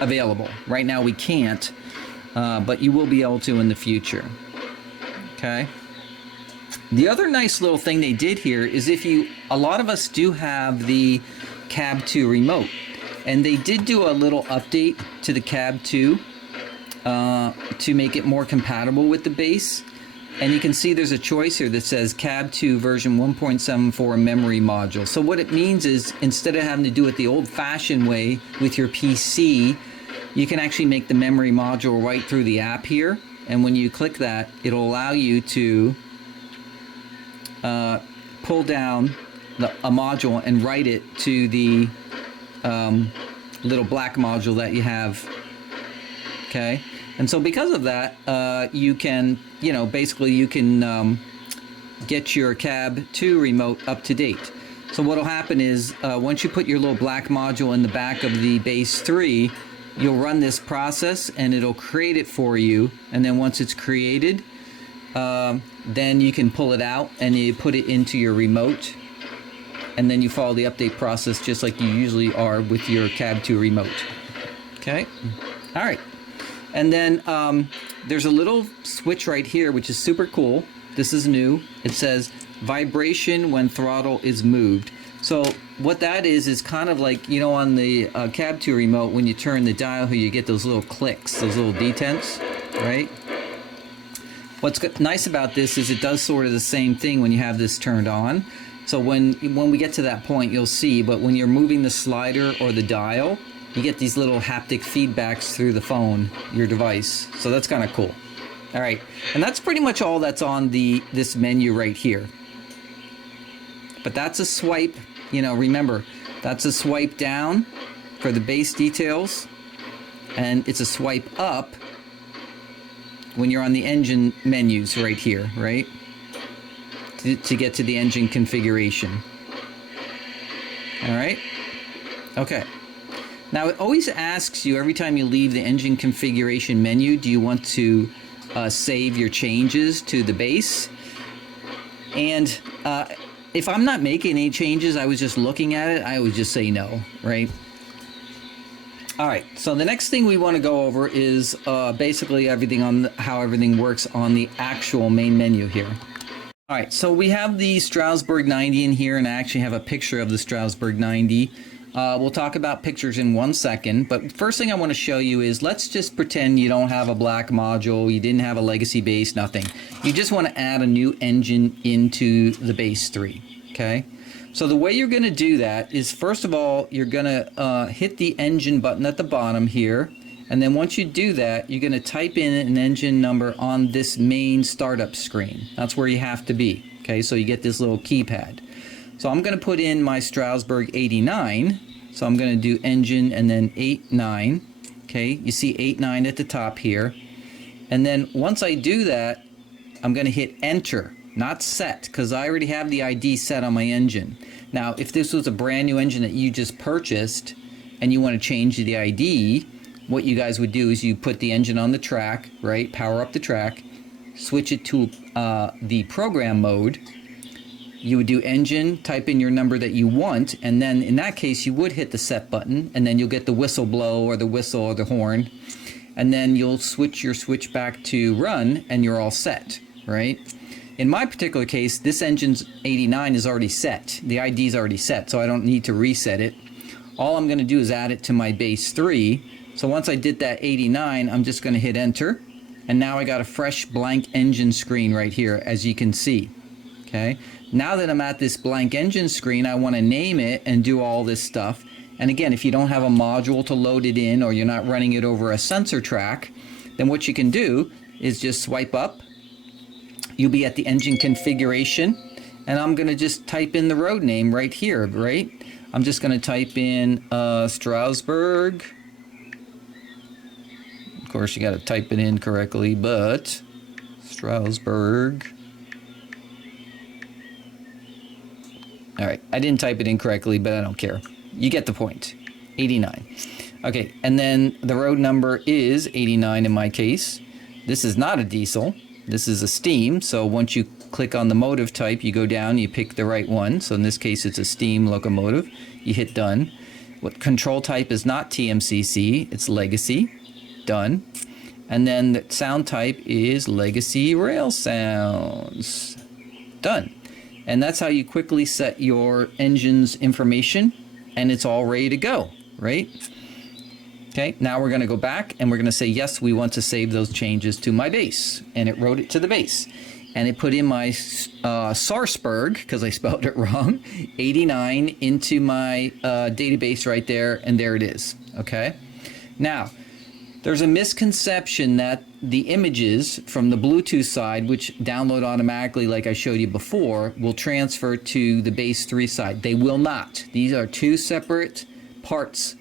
available. Right now we can't, but you will be able to in the future. Okay. The other nice little thing they did here is a lot of us do have the CAB-2 remote, and they did do a little update to the CAB-2 to make it more compatible with the base. And you can see there's a choice here that says CAB-2 version 1.74 memory module. So what it means is instead of having to do it the old-fashioned way with your PC, you can actually make the memory module right through the app here. And when you click that, it'll allow you to pull down a module and write it to the little black module that you have. Okay. And so because of that, you can, basically you can get your CAB-2 remote up to date. So what'll happen is once you put your little black module in the back of the base 3, you'll run this process and it'll create it for you. And then once it's created, then you can pull it out and you put it into your remote. And then you follow the update process just like you usually are with your CAB-2 remote. Okay? All right. And then there's a little switch right here, which is super cool. This is new. It says vibration when throttle is moved. So what that is kind of like, on the CAB-2 remote, when you turn the dial here, you get those little clicks, those little detents, right? What's nice about this is it does sort of the same thing when you have this turned on. So when we get to that point, you'll see, but when you're moving the slider or the dial, you get these little haptic feedbacks through the phone, your device. So that's kind of cool. All right, and that's pretty much all that's on this menu right here. But that's a swipe, remember, that's a swipe down for the base details, and it's a swipe up when you're on the engine menus right here, right? To get to the engine configuration. All right? Okay. Now it always asks you every time you leave the engine configuration menu, do you want to save your changes to the base? And if I'm not making any changes, I was just looking at it, I would just say no, right? All right, so the next thing we want to go over is basically everything on how everything works on the actual main menu here. All right, so we have the Strasbourg 90 in here, and I actually have a picture of the Strasbourg 90. We'll talk about pictures in 1 second, but first thing I want to show you is let's just pretend you don't have a black module, you didn't have a legacy base, nothing. You just want to add a new engine into the base 3, okay? So the way you're going to do that is, first of all, you're going to hit the engine button at the bottom here, and then once you do that, you're going to type in an engine number on this main startup screen. That's where you have to be, okay? So you get this little keypad. So I'm going to put in my Strasbourg 89. So I'm going to do engine and then 89. Okay, you see 89 at the top here. And then once I do that, I'm going to hit enter. not set, because I already have the ID set on my engine. Now, if this was a brand new engine that you just purchased and you want to change the ID, what you guys would do is you put the engine on the track, right? Power up the track, switch it to the program mode. You would do engine, type in your number that you want, and then in that case you would hit the set button, and then you'll get the whistle blow or the whistle or the horn, and then you'll switch your switch back to run and you're all set, right? In my particular case, this engine's 89 is already set. The ID is already set, so I don't need to reset it. All I'm going to do is add it to my base 3. So once I did that 89, I'm just going to hit enter, and now I got a fresh blank engine screen right here, as you can see. Okay. Now that I'm at this blank engine screen, I want to name it and do all this stuff. And again, if you don't have a module to load it in, or you're not running it over a sensor track, then what you can do is just swipe up. You'll be at the engine configuration, and I'm going to just type in the road name right here, right? I'm just going to type in Strasbourg. Of course, you got to type it in correctly, but Strasbourg. All right, I didn't type it in correctly, but I don't care. You get the point. 89. Okay, and then the road number is 89 in my case. This is not a diesel. This is a steam, so once you click on the motive type, you go down, you pick the right one. So in this case, it's a steam locomotive. You hit done. What control type is not TMCC, it's legacy. Done. And then the sound type is legacy rail sounds. Done. And that's how you quickly set your engine's information, and it's all ready to go, right? Okay, now we're going to go back and we're going to say, yes, we want to save those changes to my base. And it wrote it to the base. And it put in my Sarsberg, because I spelled it wrong, 89 into my database right there, and there it is, okay? Now, there's a misconception that the images from the Bluetooth side, which download automatically like I showed you before, will transfer to the base 3 side. They will not. These are two separate parts.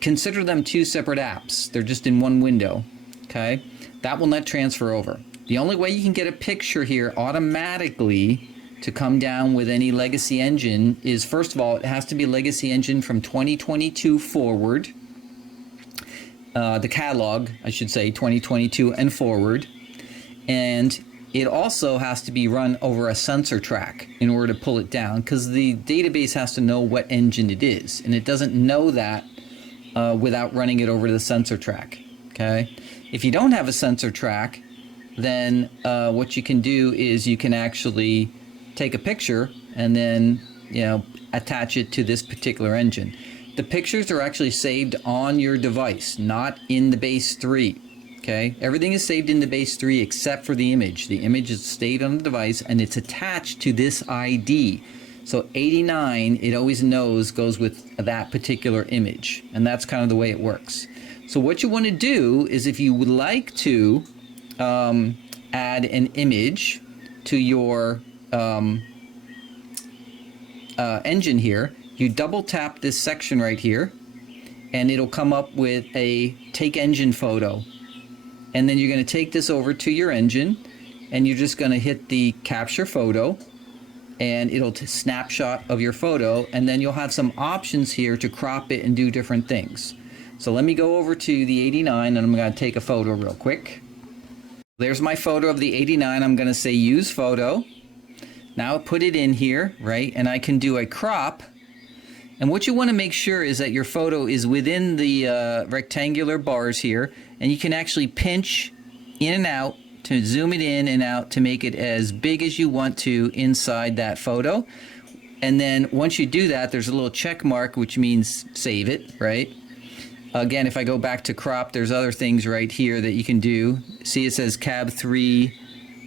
Consider them two separate apps. They're just in one window, okay? That will not transfer over. The only way you can get a picture here automatically to come down with any legacy engine is, first of all, it has to be a legacy engine from 2022 forward. The catalog, I should say, 2022 and forward. And it also has to be run over a sensor track in order to pull it down, because the database has to know what engine it is, and it doesn't know that without running it over the sensor track. Okay, if you don't have a sensor track, then what you can do is you can actually take a picture and then, you know, attach it to this particular engine. The pictures are actually saved on your device, not in the base 3. Okay, everything is saved in the base 3 except for the image. The image is saved on the device and it's attached to this ID. So 89, it always knows, goes with that particular image, and that's kind of the way it works. So what you want to do is, if you would like to add an image to your engine here, you double tap this section right here, and it'll come up with a take engine photo. And then you're going to take this over to your engine, and you're just going to hit the capture photo, and it'll snapshot of your photo, and then you'll have some options here to crop it and do different things. So let me go over to the 89, and I'm going to take a photo real quick. There's my photo of the 89. I'm going to say use photo. Now put it in here, right? And I can do a crop. And what you want to make sure is that your photo is within the rectangular bars here, and you can actually pinch in and out to zoom it in and out to make it as big as you want to inside that photo. And then once you do that, there's a little check mark, which means save it, right? Again, if I go back to crop, there's other things right here that you can do. See, it says CAB3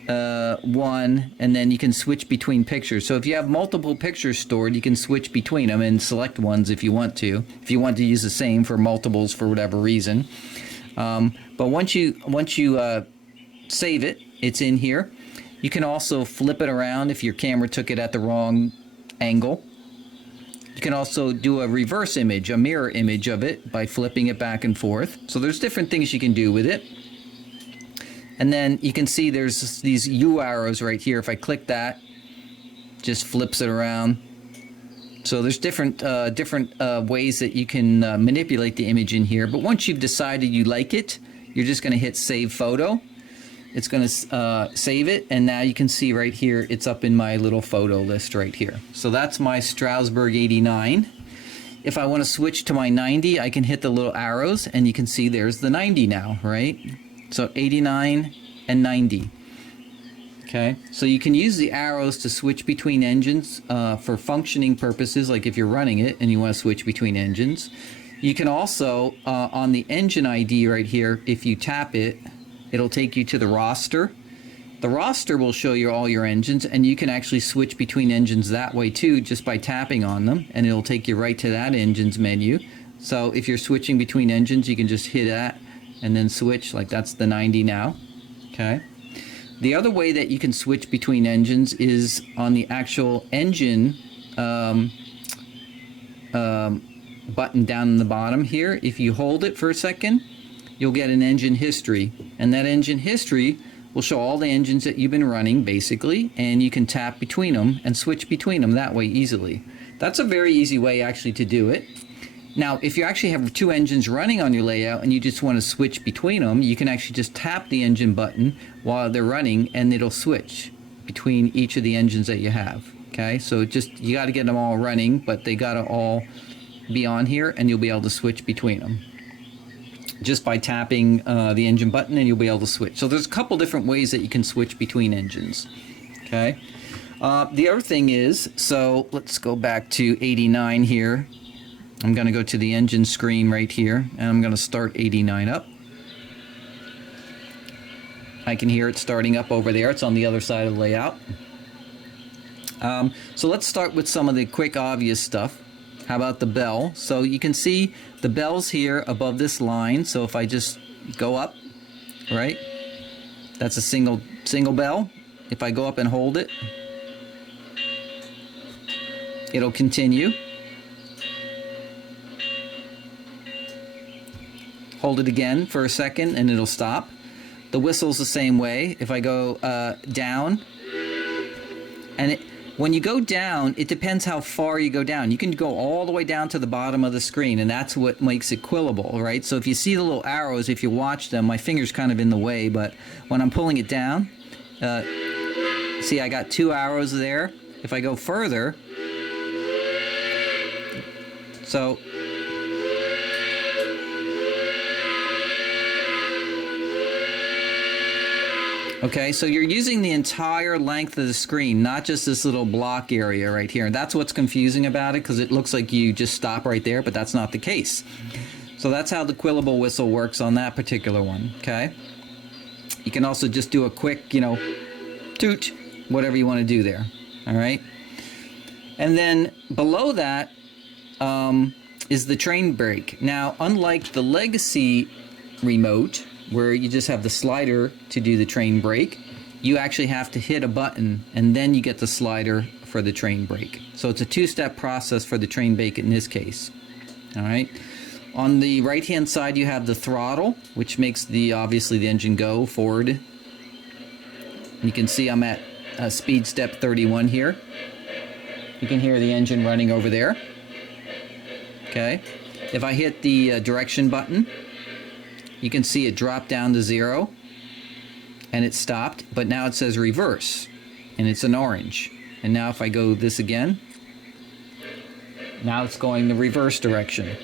1, and then you can switch between pictures. So if you have multiple pictures stored, you can switch between them and select ones if you want to. If you want to use the same for multiples for whatever reason. But once you save it, it's in here. You can also flip it around if your camera took it at the wrong angle. You can also do a reverse image, a mirror image of it by flipping it back and forth. So there's different things you can do with it. And then you can see there's these U arrows right here. If I click that, just flips it around. So there's different ways that you can manipulate the image in here. But once you've decided you like it, you're just going to hit Save Photo. It's going to save it, and now you can see right here, it's up in my little photo list right here. So that's my Strasbourg 89. If I want to switch to my 90, I can hit the little arrows, and you can see there's the 90 now, right? So 89 and 90. Okay, so you can use the arrows to switch between engines for functioning purposes, like if you're running it and you want to switch between engines. You can also, on the engine ID right here, if you tap it, it'll take you to the roster. The roster will show you all your engines, and you can actually switch between engines that way too, just by tapping on them, and it'll take you right to that engine's menu. So if you're switching between engines, you can just hit that and then switch, like that's the 90 now. Okay. The other way that you can switch between engines is on the actual engine button down in the bottom here. If you hold it for a second, you'll get an engine history, and that engine history will show all the engines that you've been running basically, and you can tap between them and switch between them that way easily. That's a very easy way actually to do it. Now if you actually have two engines running on your layout and you just want to switch between them, you can actually just tap the engine button while they're running and it'll switch between each of the engines that you have. Okay, so just you got to get them all running, but they got to all be on here, and you'll be able to switch between them just by tapping the engine button, and you'll be able to switch. So there's a couple different ways that you can switch between engines. Okay. The other thing is, so let's go back to 89 here. I'm going to go to the engine screen right here, and I'm going to start 89 up. I can hear it starting up over there. It's on the other side of the layout. So let's start with some of the quick obvious stuff. How about the bell? So you can see the bell's here above this line. So if I just go up, right, that's a single bell. If I go up and hold it, it'll continue. Hold it again for a second and it'll stop. The whistle's the same way. If I go down, and when you go down, it depends how far you go down. You can go all the way down to the bottom of the screen, and that's what makes it quillable, right? So if you see the little arrows, if you watch them, my finger's kind of in the way, but when I'm pulling it down, see I got 2 arrows there. If I go further, so okay, so you're using the entire length of the screen, not just this little block area right here. And that's what's confusing about it, because it looks like you just stop right there, but that's not the case. So that's how the quillable whistle works on that particular one, okay? You can also just do a quick, you know, toot, whatever you want to do there, all right? And then below that is the train brake. Now, unlike the legacy remote, where you just have the slider to do the train brake, you actually have to hit a button and then you get the slider for the train brake. So it's a two-step process for the train brake in this case. All right. On the right-hand side, you have the throttle, which makes obviously the engine go forward. You can see I'm at speed step 31 here. You can hear the engine running over there. Okay. If I hit the direction button, you can see it dropped down to 0 and it stopped, but now it says reverse and it's an orange. And now if I go this again, now it's going the reverse direction.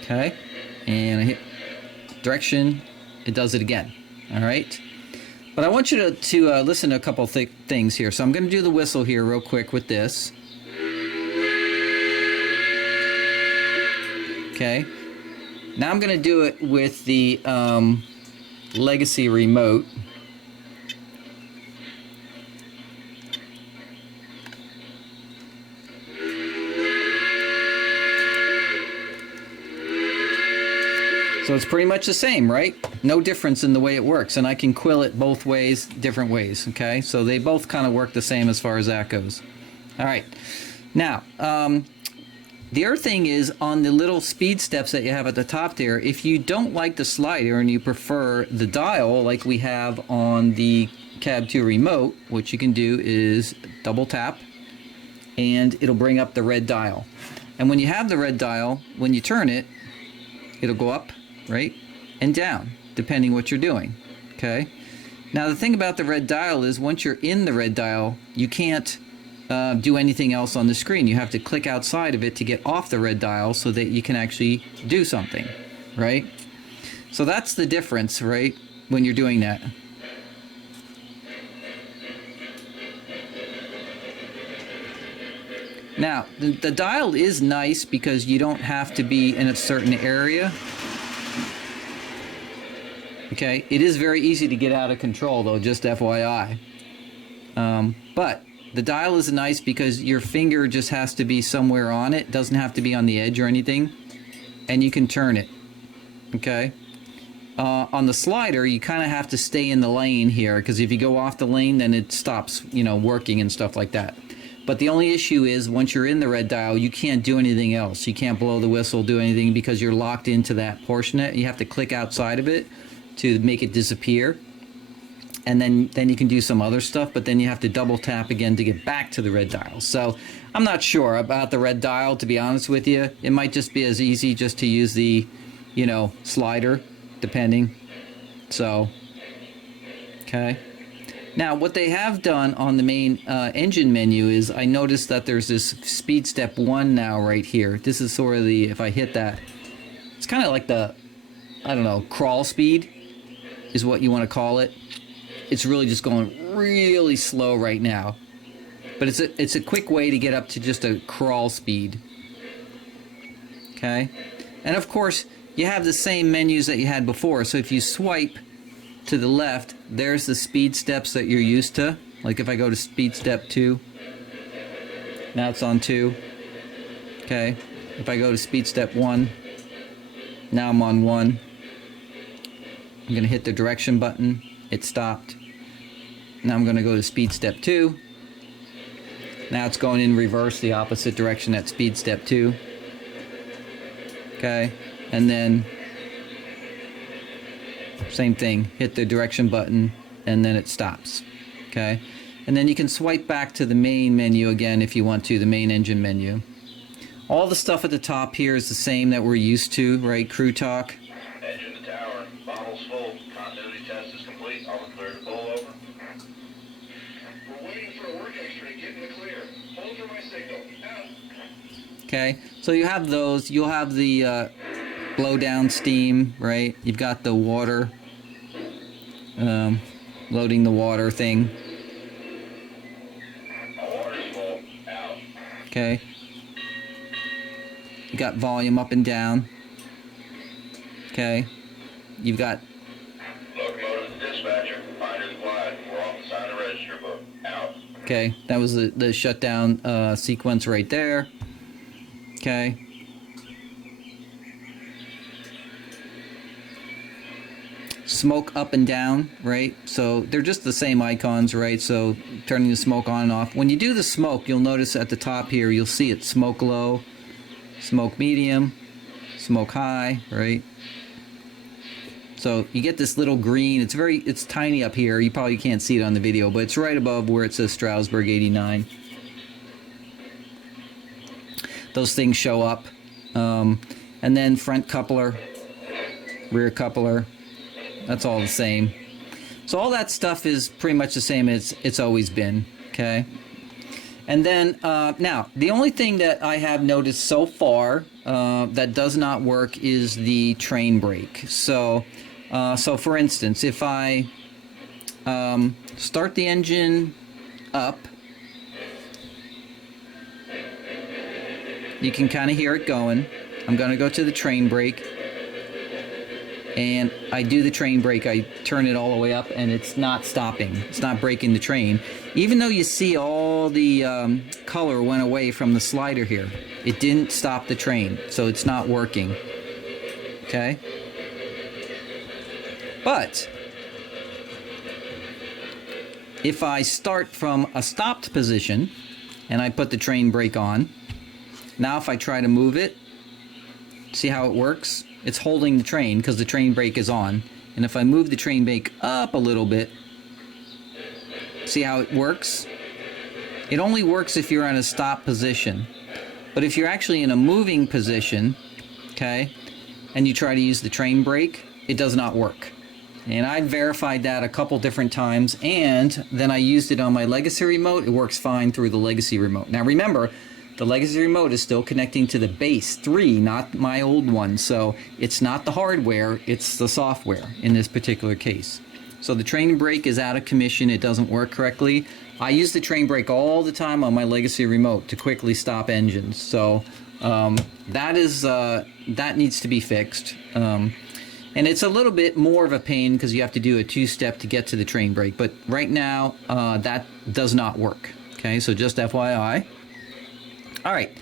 Okay, and I hit direction, it does it again. All right, but I want you to listen to a couple things here. So I'm going to do the whistle here real quick with this. Okay. Now I'm going to do it with the legacy remote. So it's pretty much the same, right? No difference in the way it works, and I can quill it both ways, different ways, okay? So they both kind of work the same as far as that goes. All right. Now, the other thing is on the little speed steps that you have at the top there, if you don't like the slider and you prefer the dial like we have on the CAB-2 remote, what you can do is double tap and it'll bring up the red dial. And when you have the red dial, when you turn it, it'll go up, right, and down, depending what you're doing, okay? Now the thing about the red dial is once you're in the red dial, you can't do anything else on the screen. You have to click outside of it to get off the red dial so that you can actually do something, right? So that's the difference, right, when you're doing that. Now, the dial is nice because you don't have to be in a certain area. Okay, it is very easy to get out of control though, just FYI. But the dial is nice because your finger just has to be somewhere on it. Doesn't have to be on the edge or anything. And you can turn it. Okay. On the slider, you kind of have to stay in the lane here because if you go off the lane, then it stops, you know, working and stuff like that. But the only issue is once you're in the red dial, you can't do anything else. You can't blow the whistle, do anything because you're locked into that portion. You have to click outside of it to make it disappear. And then you can do some other stuff, but then you have to double tap again to get back to the red dial. So I'm not sure about the red dial, to be honest with you. It might just be as easy just to use the, you know, slider, depending. So, okay. Now, what they have done on the main engine menu is I noticed that there's this speed step 1 now right here. This is sort of the, if I hit that, it's kind of like the, I don't know, crawl speed is what you want to call it. It's really just going really slow right now. But it's a quick way to get up to just a crawl speed. Okay? And of course, you have the same menus that you had before. So if you swipe to the left, there's the speed steps that you're used to. Like if I go to speed step 2, now it's on 2. Okay? If I go to speed step 1, now I'm on 1. I'm going to hit the direction button. It stopped. Now I'm going to go to speed step 2. Now it's going in reverse, the opposite direction at speed step 2. Okay, and then same thing, hit the direction button and then it stops. Okay, and then you can swipe back to the main menu again if you want to, the main engine menu. All the stuff at the top here is the same that we're used to, right? Crew talk. Engine to tower, bottles full, continuity test is complete, all clear to pull over. We're waiting for a work x-ray, get in the clear. Hold for my signal, out. Okay, so you have those, you'll have the blow down steam, right? You've got the water, loading the water thing. Water's full, out. Okay. You got volume up and down. Okay. You've got Locomotive to dispatcher, finder the glide, we're off the sign of register book, out. okay, that was the shutdown sequence right there. Okay. Smoke up and down, right? So they're just the same icons, right? So turning the smoke on and off. When you do the smoke, you'll notice at the top here, you'll see it smoke low, smoke medium, smoke high, right? So you get this little green, it's tiny up here. You probably can't see it on the video, but it's right above where it says Strasbourg 89. Those things show up. And then front coupler, rear coupler, that's all the same. So all that stuff is pretty much the same as it's always been, okay? And then, now, the only thing that I have noticed so far that does not work is the train brake. So for instance, if I start the engine up, you can kind of hear it going. I'm going to go to the train brake, and I do the train brake. I turn it all the way up, and it's not stopping. It's not braking the train. Even though you see all the color went away from the slider here, it didn't stop the train, so it's not working. Okay? But if I start from a stopped position and I put the train brake on, Now if I try to move it, see how it works? It's holding the train because the train brake is on. And if I move the train brake up a little bit, see how it works? It only works if you're in a stop position. But if you're actually in a moving position, okay, and you try to use the train brake, it does not work. And I verified that a couple different times, and then I used it on my Legacy remote. It works fine through the Legacy remote. Now remember, the Legacy remote is still connecting to the base 3, not my old one. So it's not the hardware, it's the software in this particular case. So the train brake is out of commission, it doesn't work correctly. I use the train brake all the time on my Legacy remote to quickly stop engines. So that needs to be fixed. And it's a little bit more of a pain because you have to do a 2-step to get to the train brake. But right now, that does not work. Okay, so just FYI. All right,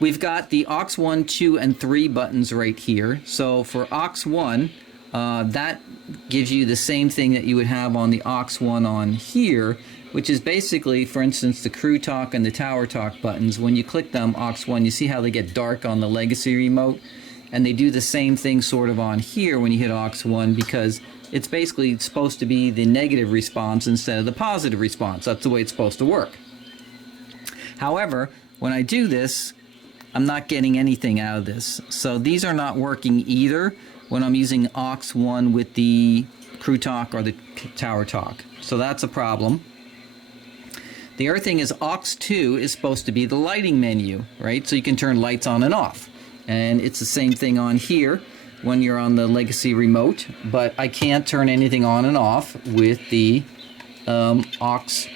we've got the aux 1, 2, and 3 buttons right here. So for aux 1, that gives you the same thing that you would have on the aux 1 on here, which is basically, for instance, the crew talk and the tower talk buttons. When you click them, aux 1, you see how they get dark on the Legacy remote? And they do the same thing sort of on here when you hit aux 1 because it's basically supposed to be the negative response instead of the positive response. That's the way it's supposed to work. However, when I do this, I'm not getting anything out of this. So these are not working either when I'm using aux 1 with the crew talk or the tower talk. So that's a problem. The other thing is aux 2 is supposed to be the lighting menu, right? So you can turn lights on and off. And it's the same thing on here when you're on the Legacy remote, but I can't turn anything on and off with the aux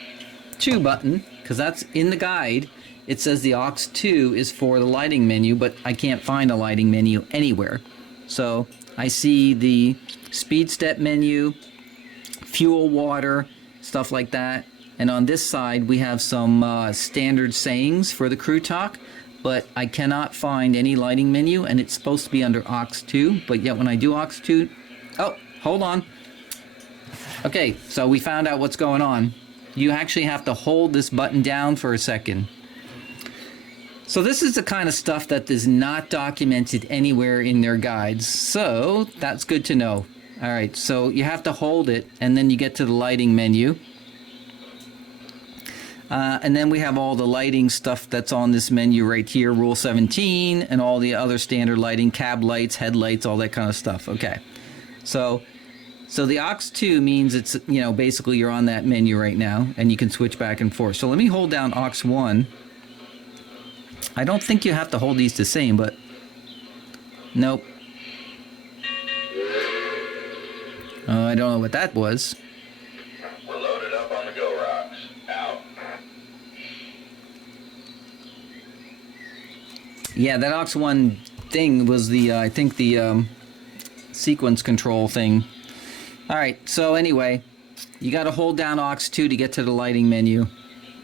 2 button because that's in the guide. It says the aux 2 is for the lighting menu, but I can't find a lighting menu anywhere. So I see the speed step menu, fuel, water, stuff like that. And on this side we have some standard sayings for the crew talk, but I cannot find any lighting menu, and it's supposed to be under aux 2, but yet when I do aux 2, oh, hold on. Okay, so we found out what's going on. You actually have to hold this button down for a second. So this is the kind of stuff that is not documented anywhere in their guides, so that's good to know. All right, so you have to hold it, and then you get to the lighting menu. And then we have all the lighting stuff that's on this menu right here, Rule 17, and all the other standard lighting, cab lights, headlights, all that kind of stuff. Okay, so the aux 2 means it's, you know, basically you're on that menu right now, and you can switch back and forth. So let me hold down aux 1. I don't think you have to hold these the same, but nope. I don't know what that was. We're loaded up on the go rocks. Out. Yeah, that aux 1 thing was the, I think the sequence control thing. Alright, so anyway, you got to hold down aux 2 to get to the lighting menu,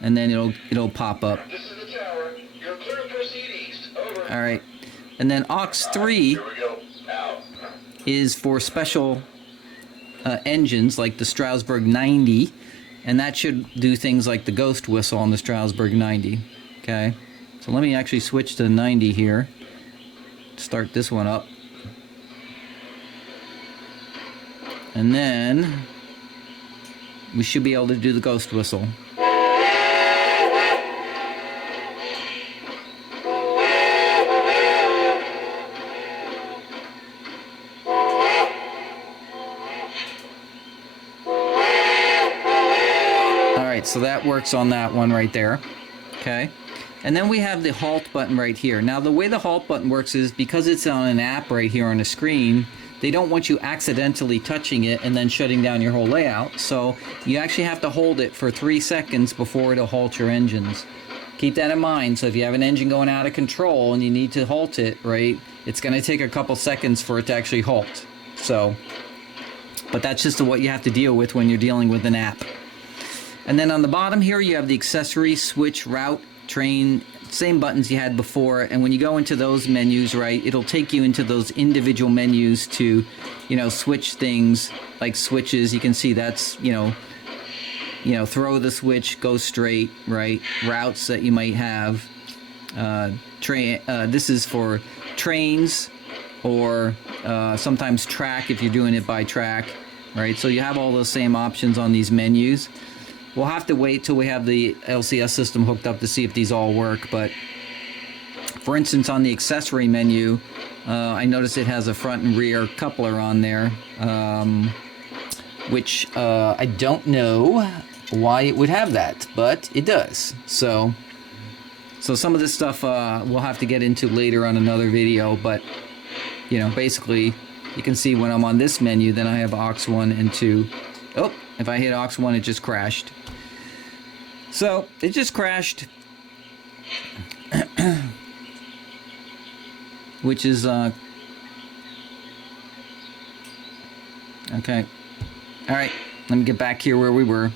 and then it'll pop up. This is the tower. You're clear to proceed east. Over. Alright, and then aux 3 Here we go. Out. is for special engines like the Strasbourg 90, and that should do things like the ghost whistle on the Strasbourg 90. Okay, so let me actually switch to 90 here. Start this one up. And then we should be able to do the ghost whistle. Alright, so that works on that one right there. Okay. And then we have the halt button right here. Now the way the halt button works is because it's on an app right here on the screen, they don't want you accidentally touching it and then shutting down your whole layout. So you actually have to hold it for 3 seconds before it'll halt your engines. Keep that in mind. So if you have an engine going out of control and you need to halt it, right, it's going to take a couple seconds for it to actually halt. So, but that's just what you have to deal with when you're dealing with an app. And then on the bottom here you have the accessory, switch, route, train, same buttons you had before, and when you go into those menus, right, it'll take you into those individual menus to, you know, switch things like switches. You can see that's, you know, throw the switch, go straight, right, routes that you might have, This is for trains, or sometimes track if you're doing it by track, right? So you have all those same options on these menus. We'll have to wait till we have the LCS system hooked up to see if these all work, but for instance on the accessory menu, I noticed it has a front and rear coupler on there, which I don't know why it would have that, but it does. So some of this stuff we'll have to get into later on another video, but you know, basically you can see when I'm on this menu, then I have aux 1 and 2. Oh, if I hit aux 1 it just crashed. So it just crashed. Which is okay. Alright, let me get back here where we were.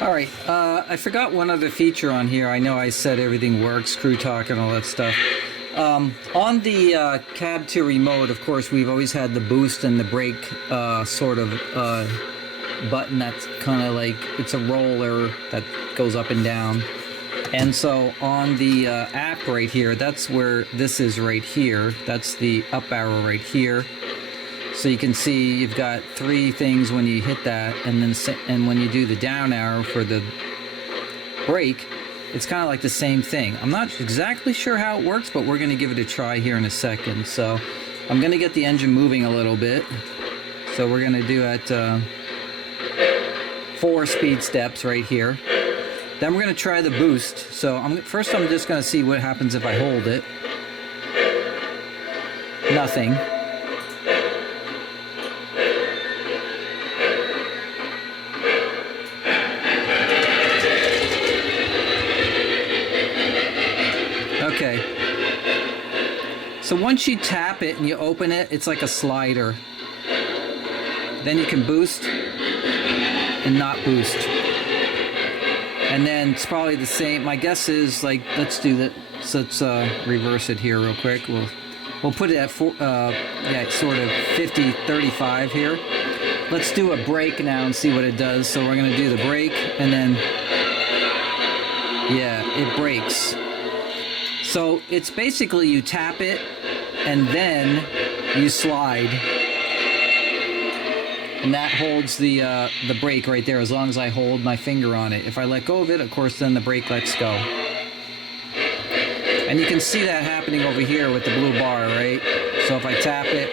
Alright, I forgot one other feature on here. I know I said everything works, crew talk and all that stuff. On the CAB-3 remote, of course, we've always had the boost and the brake sort of button that's kind of like, it's a roller that goes up and down. And so on the app right here, that's where this is right here. That's the up arrow right here. So you can see you've got 3 things when you hit that, and then when you do the down arrow for the brake, it's kind of like the same thing. I'm not exactly sure how it works, but we're going to give it a try here in a second. So I'm going to get the engine moving a little bit. So we're going to do at 4 speed steps right here. Then we're going to try the boost. So first I'm just going to see what happens if I hold it. Nothing. Okay. So once you tap it and you open it, it's like a slider. Then you can boost and not boost. And then it's probably the same. My guess is, like, let's do that. So let's reverse it here real quick. We'll put it at sort of 50-35 here. Let's do a brake now and see what it does. So we're gonna do the brake, and then yeah, it brakes. So it's basically you tap it and then you slide, and that holds the brake right there as long as I hold my finger on it. If I let go of it, of course, then the brake lets go. And you can see that happening over here with the blue bar, right? So if I tap it,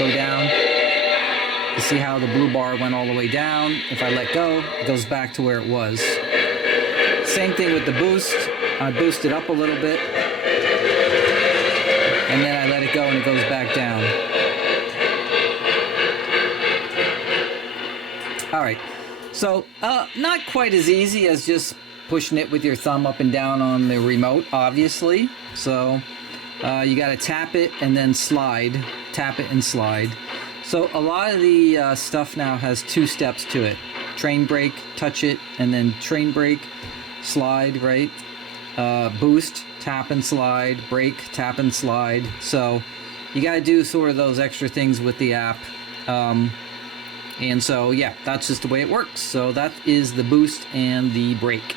go down, you see how the blue bar went all the way down. If I let go, it goes back to where it was. Same thing with the boost. I boost it up a little bit, and then I let it go and it goes back down. Alright, so not quite as easy as just pushing it with your thumb up and down on the remote, obviously. So you got to tap it and then slide, tap it and slide. So a lot of the stuff now has 2 steps to it. Train brake, touch it, and then train brake, slide, right? Boost, tap and slide, brake, tap and slide. So you got to do sort of those extra things with the app. And so, yeah, that's just the way it works. So that is the boost and the brake.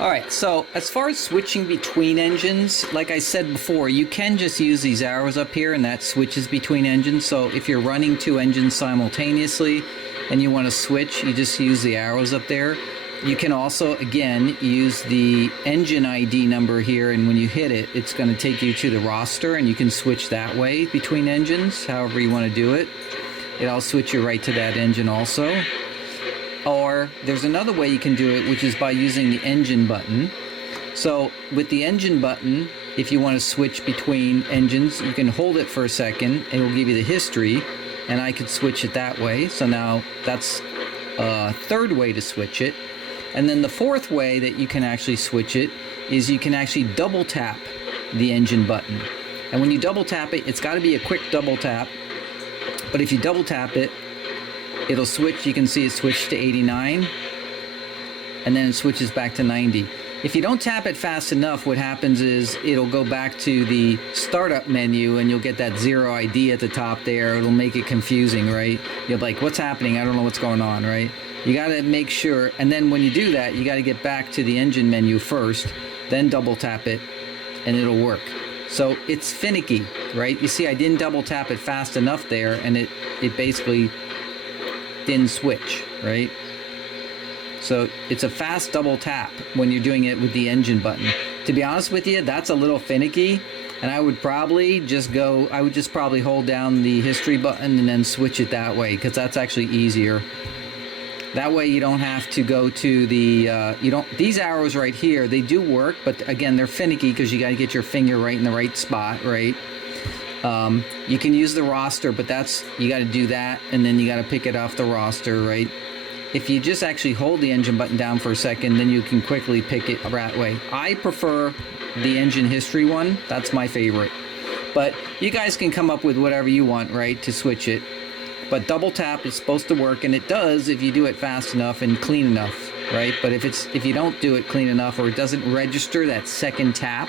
Alright, so as far as switching between engines, like I said before, you can just use these arrows up here and that switches between engines. So if you're running 2 engines simultaneously and you want to switch, you just use the arrows up there. You can also, again, use the engine ID number here, and when you hit it, it's going to take you to the roster, and you can switch that way between engines, however you want to do it. It'll switch you right to that engine also. Or there's another way you can do it, which is by using the engine button. So with the engine button, if you want to switch between engines, you can hold it for a second, and it will give you the history, and I could switch it that way. So now that's a third way to switch it. And then the fourth way that you can actually switch it is you can actually double tap the engine button. And when you double tap it, it's got to be a quick double tap. But if you double tap it, it'll switch. You can see it switched to 89, and then it switches back to 90. If you don't tap it fast enough, what happens is it'll go back to the startup menu, and you'll get that 0 ID at the top there. It'll make it confusing, right? You're like, what's happening? I don't know what's going on, right? You got to make sure, and then when you do that, you got to get back to the engine menu first, then double tap it, and it'll work. So it's finicky, right? You see, I didn't double tap it fast enough there, and it basically didn't switch, right? So it's a fast double tap when you're doing it with the engine button. To be honest with you, that's a little finicky, and I would probably just probably hold down the history button and then switch it that way, because that's actually easier. That way you don't have to go to the, these arrows right here, they do work, but again, they're finicky because you got to get your finger right in the right spot, right? You can use the roster, but you got to do that, and then you got to pick it off the roster, right? If you just actually hold the engine button down for a second, then you can quickly pick it that way. I prefer the engine history one. That's my favorite. But you guys can come up with whatever you want, right, to switch it. But double tap is supposed to work, and it does if you do it fast enough and clean enough, right? But if you don't do it clean enough, or it doesn't register that second tap,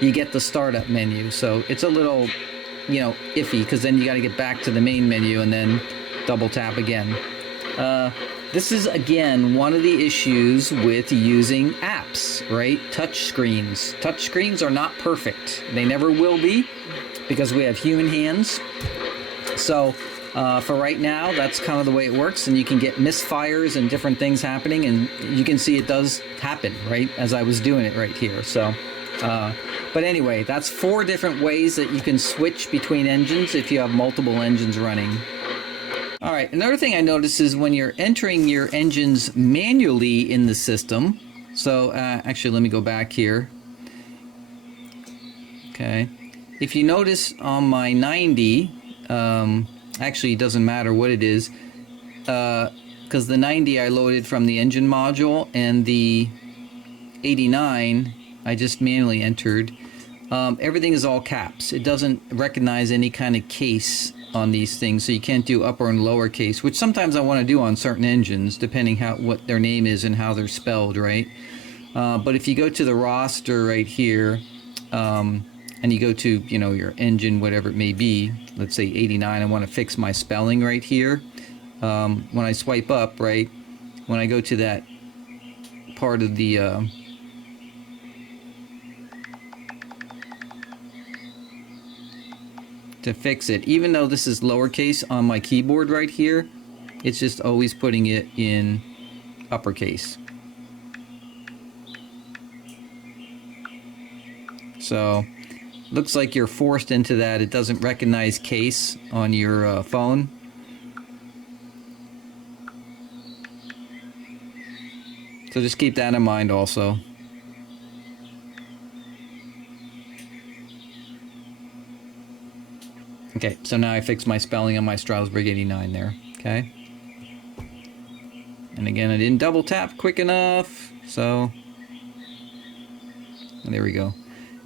you get the startup menu. So it's a little, iffy, because then you got to get back to the main menu and then double tap again. This is, again, one of the issues with using apps, right? Touch screens. Touch screens are not perfect. They never will be, because we have human hands. So for right now, that's kind of the way it works, and you can get misfires and different things happening, and you can see it does happen, right, as I was doing it right here. So, but anyway, that's 4 different ways that you can switch between engines if you have multiple engines running. All right, another thing I noticed is when you're entering your engines manually in the system, so actually let me go back here. Okay, if you notice on my 90, actually it doesn't matter what it is, because the 90 I loaded from the engine module, and the 89 I just manually entered. Everything is all caps. It doesn't recognize any kind of case on these things, so you can't do upper and lower case, which sometimes I want to do on certain engines, depending what their name is and how they're spelled, right? But if you go to the roster right here, and you go to, your engine, whatever it may be, let's say 89, I want to fix my spelling right here. When I swipe up, right, when I go to that part of the to fix it, even though this is lowercase on my keyboard right here, it's just always putting it in uppercase. So looks like you're forced into that. It doesn't recognize case on your phone. So just keep that in mind also. Okay, so now I fixed my spelling on my Strasbourg 89 there, okay? And again, I didn't double tap quick enough, so there we go.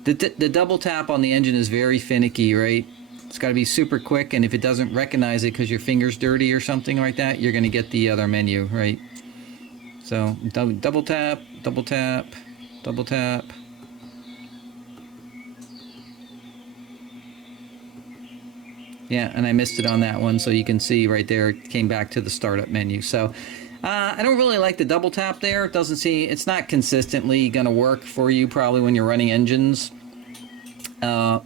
The double tap on the engine is very finicky, right? It's got to be super quick, and if it doesn't recognize it because your finger's dirty or something like that, you're going to get the other menu, right? So double tap, double tap, double tap. Yeah, and I missed it on that one, so you can see right there it came back to the startup menu. So I don't really like the double tap there. It doesn't seem, it's not consistently going to work for you probably when you're running engines.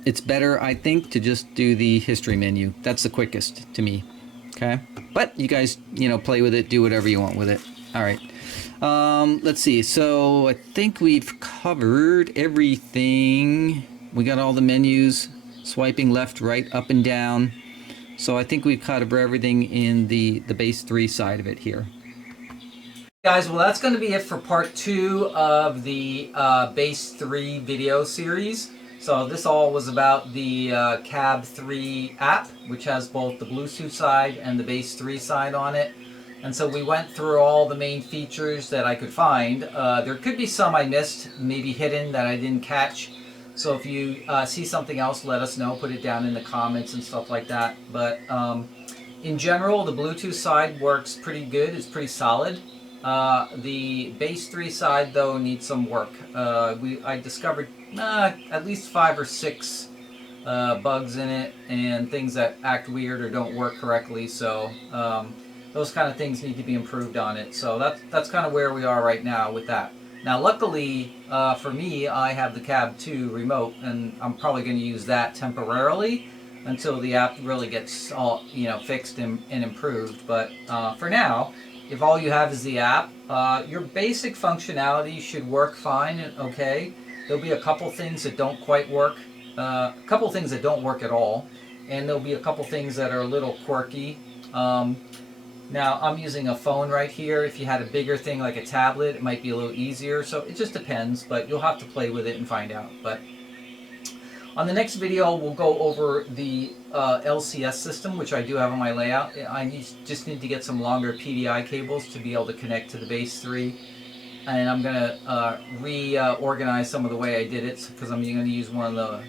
It's better, I think, to just do the history menu. That's the quickest to me. Okay, but you guys, play with it, do whatever you want with it. All right. Let's see. So I think we've covered everything. We got all the menus. Swiping left, right, up and down. So I think we've covered everything in the base 3 side of it here. Guys, well, that's going to be it for part 2 of the base 3 video series. So this all was about the CAB3 app, which has both the Bluetooth side and the base 3 side on it. And so we went through all the main features that I could find. There could be some I missed, maybe hidden, that I didn't catch. So if you see something else, let us know. Put it down in the comments and stuff like that. But in general, the Bluetooth side works pretty good. It's pretty solid. The base 3 side, though, needs some work. I discovered at least 5 or 6 bugs in it and things that act weird or don't work correctly. So those kind of things need to be improved on it. So that's kind of where we are right now with that. Now luckily for me, I have the CAB-2 remote, and I'm probably going to use that temporarily until the app really gets all fixed and improved. But for now, if all you have is the app, your basic functionality should work fine and okay. There'll be a couple things that don't quite work, a couple things that don't work at all, and there'll be a couple things that are a little quirky. Now I'm using a phone right here. If you had a bigger thing like a tablet, it might be a little easier. So it just depends, but you'll have to play with it and find out. But on the next video, we'll go over the LCS system, which I do have on my layout. I just need to get some longer PDI cables to be able to connect to the CAB3. And I'm going to reorganize some of the way I did it, because I'm going to use one of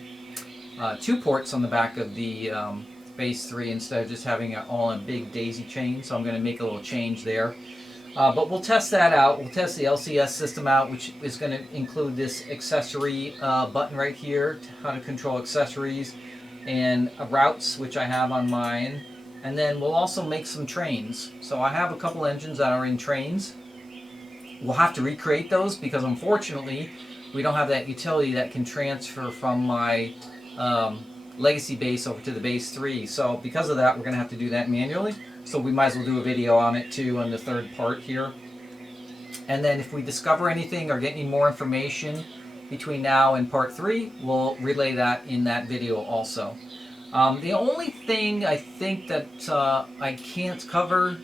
the 2 ports on the back of the CAB3 instead of just having it all in a big daisy chain. So I'm going to make a little change there. But we'll test that out. We'll test the LCS system out, which is going to include this accessory button right here, how to control accessories, and routes, which I have on mine. And then we'll also make some trains. So I have a couple engines that are in trains. We'll have to recreate those because unfortunately we don't have that utility that can transfer from my legacy base over to the CAB3. So because of that, we're going to have to do that manually. So we might as well do a video on it too on the 3rd part here. And then if we discover anything or get any more information between now and part 3, we'll relay that in that video also. The only thing I think that I can't cover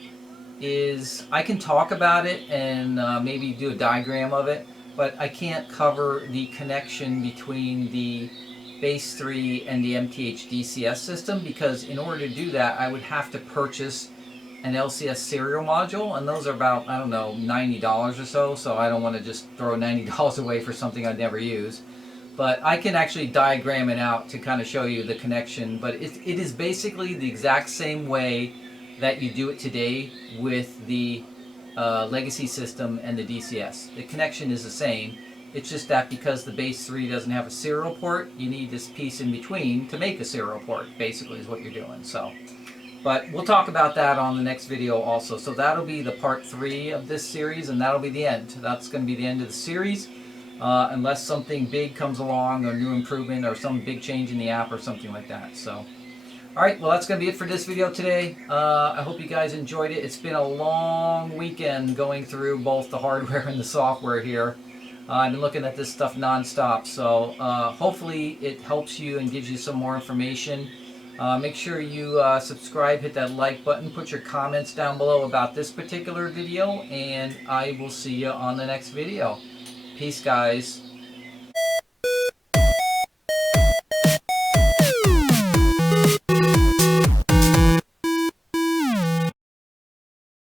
is I can talk about it and maybe do a diagram of it, but I can't cover the connection between the CAB3 and the MTH DCS system, because in order to do that I would have to purchase an LCS serial module, and those are about, I don't know, $90 or so, so I don't want to just throw $90 away for something I'd never use. But I can actually diagram it out to kind of show you the connection, but it is basically the exact same way that you do it today with the legacy system and the DCS. The connection is the same. It's just that because the CAB3 doesn't have a serial port, you need this piece in between to make a serial port, basically is what you're doing. So, but we'll talk about that on the next video also. So that'll be the part 3 of this series, and that'll be the end. That's going to be the end of the series, unless something big comes along, or new improvement, or some big change in the app, or something like that. So, alright, well that's going to be it for this video today. I hope you guys enjoyed it. It's been a long weekend going through both the hardware and the software here. I've been looking at this stuff non-stop, so hopefully it helps you and gives you some more information. Make sure you subscribe, hit that like button, put your comments down below about this particular video, and I will see you on the next video. Peace, guys.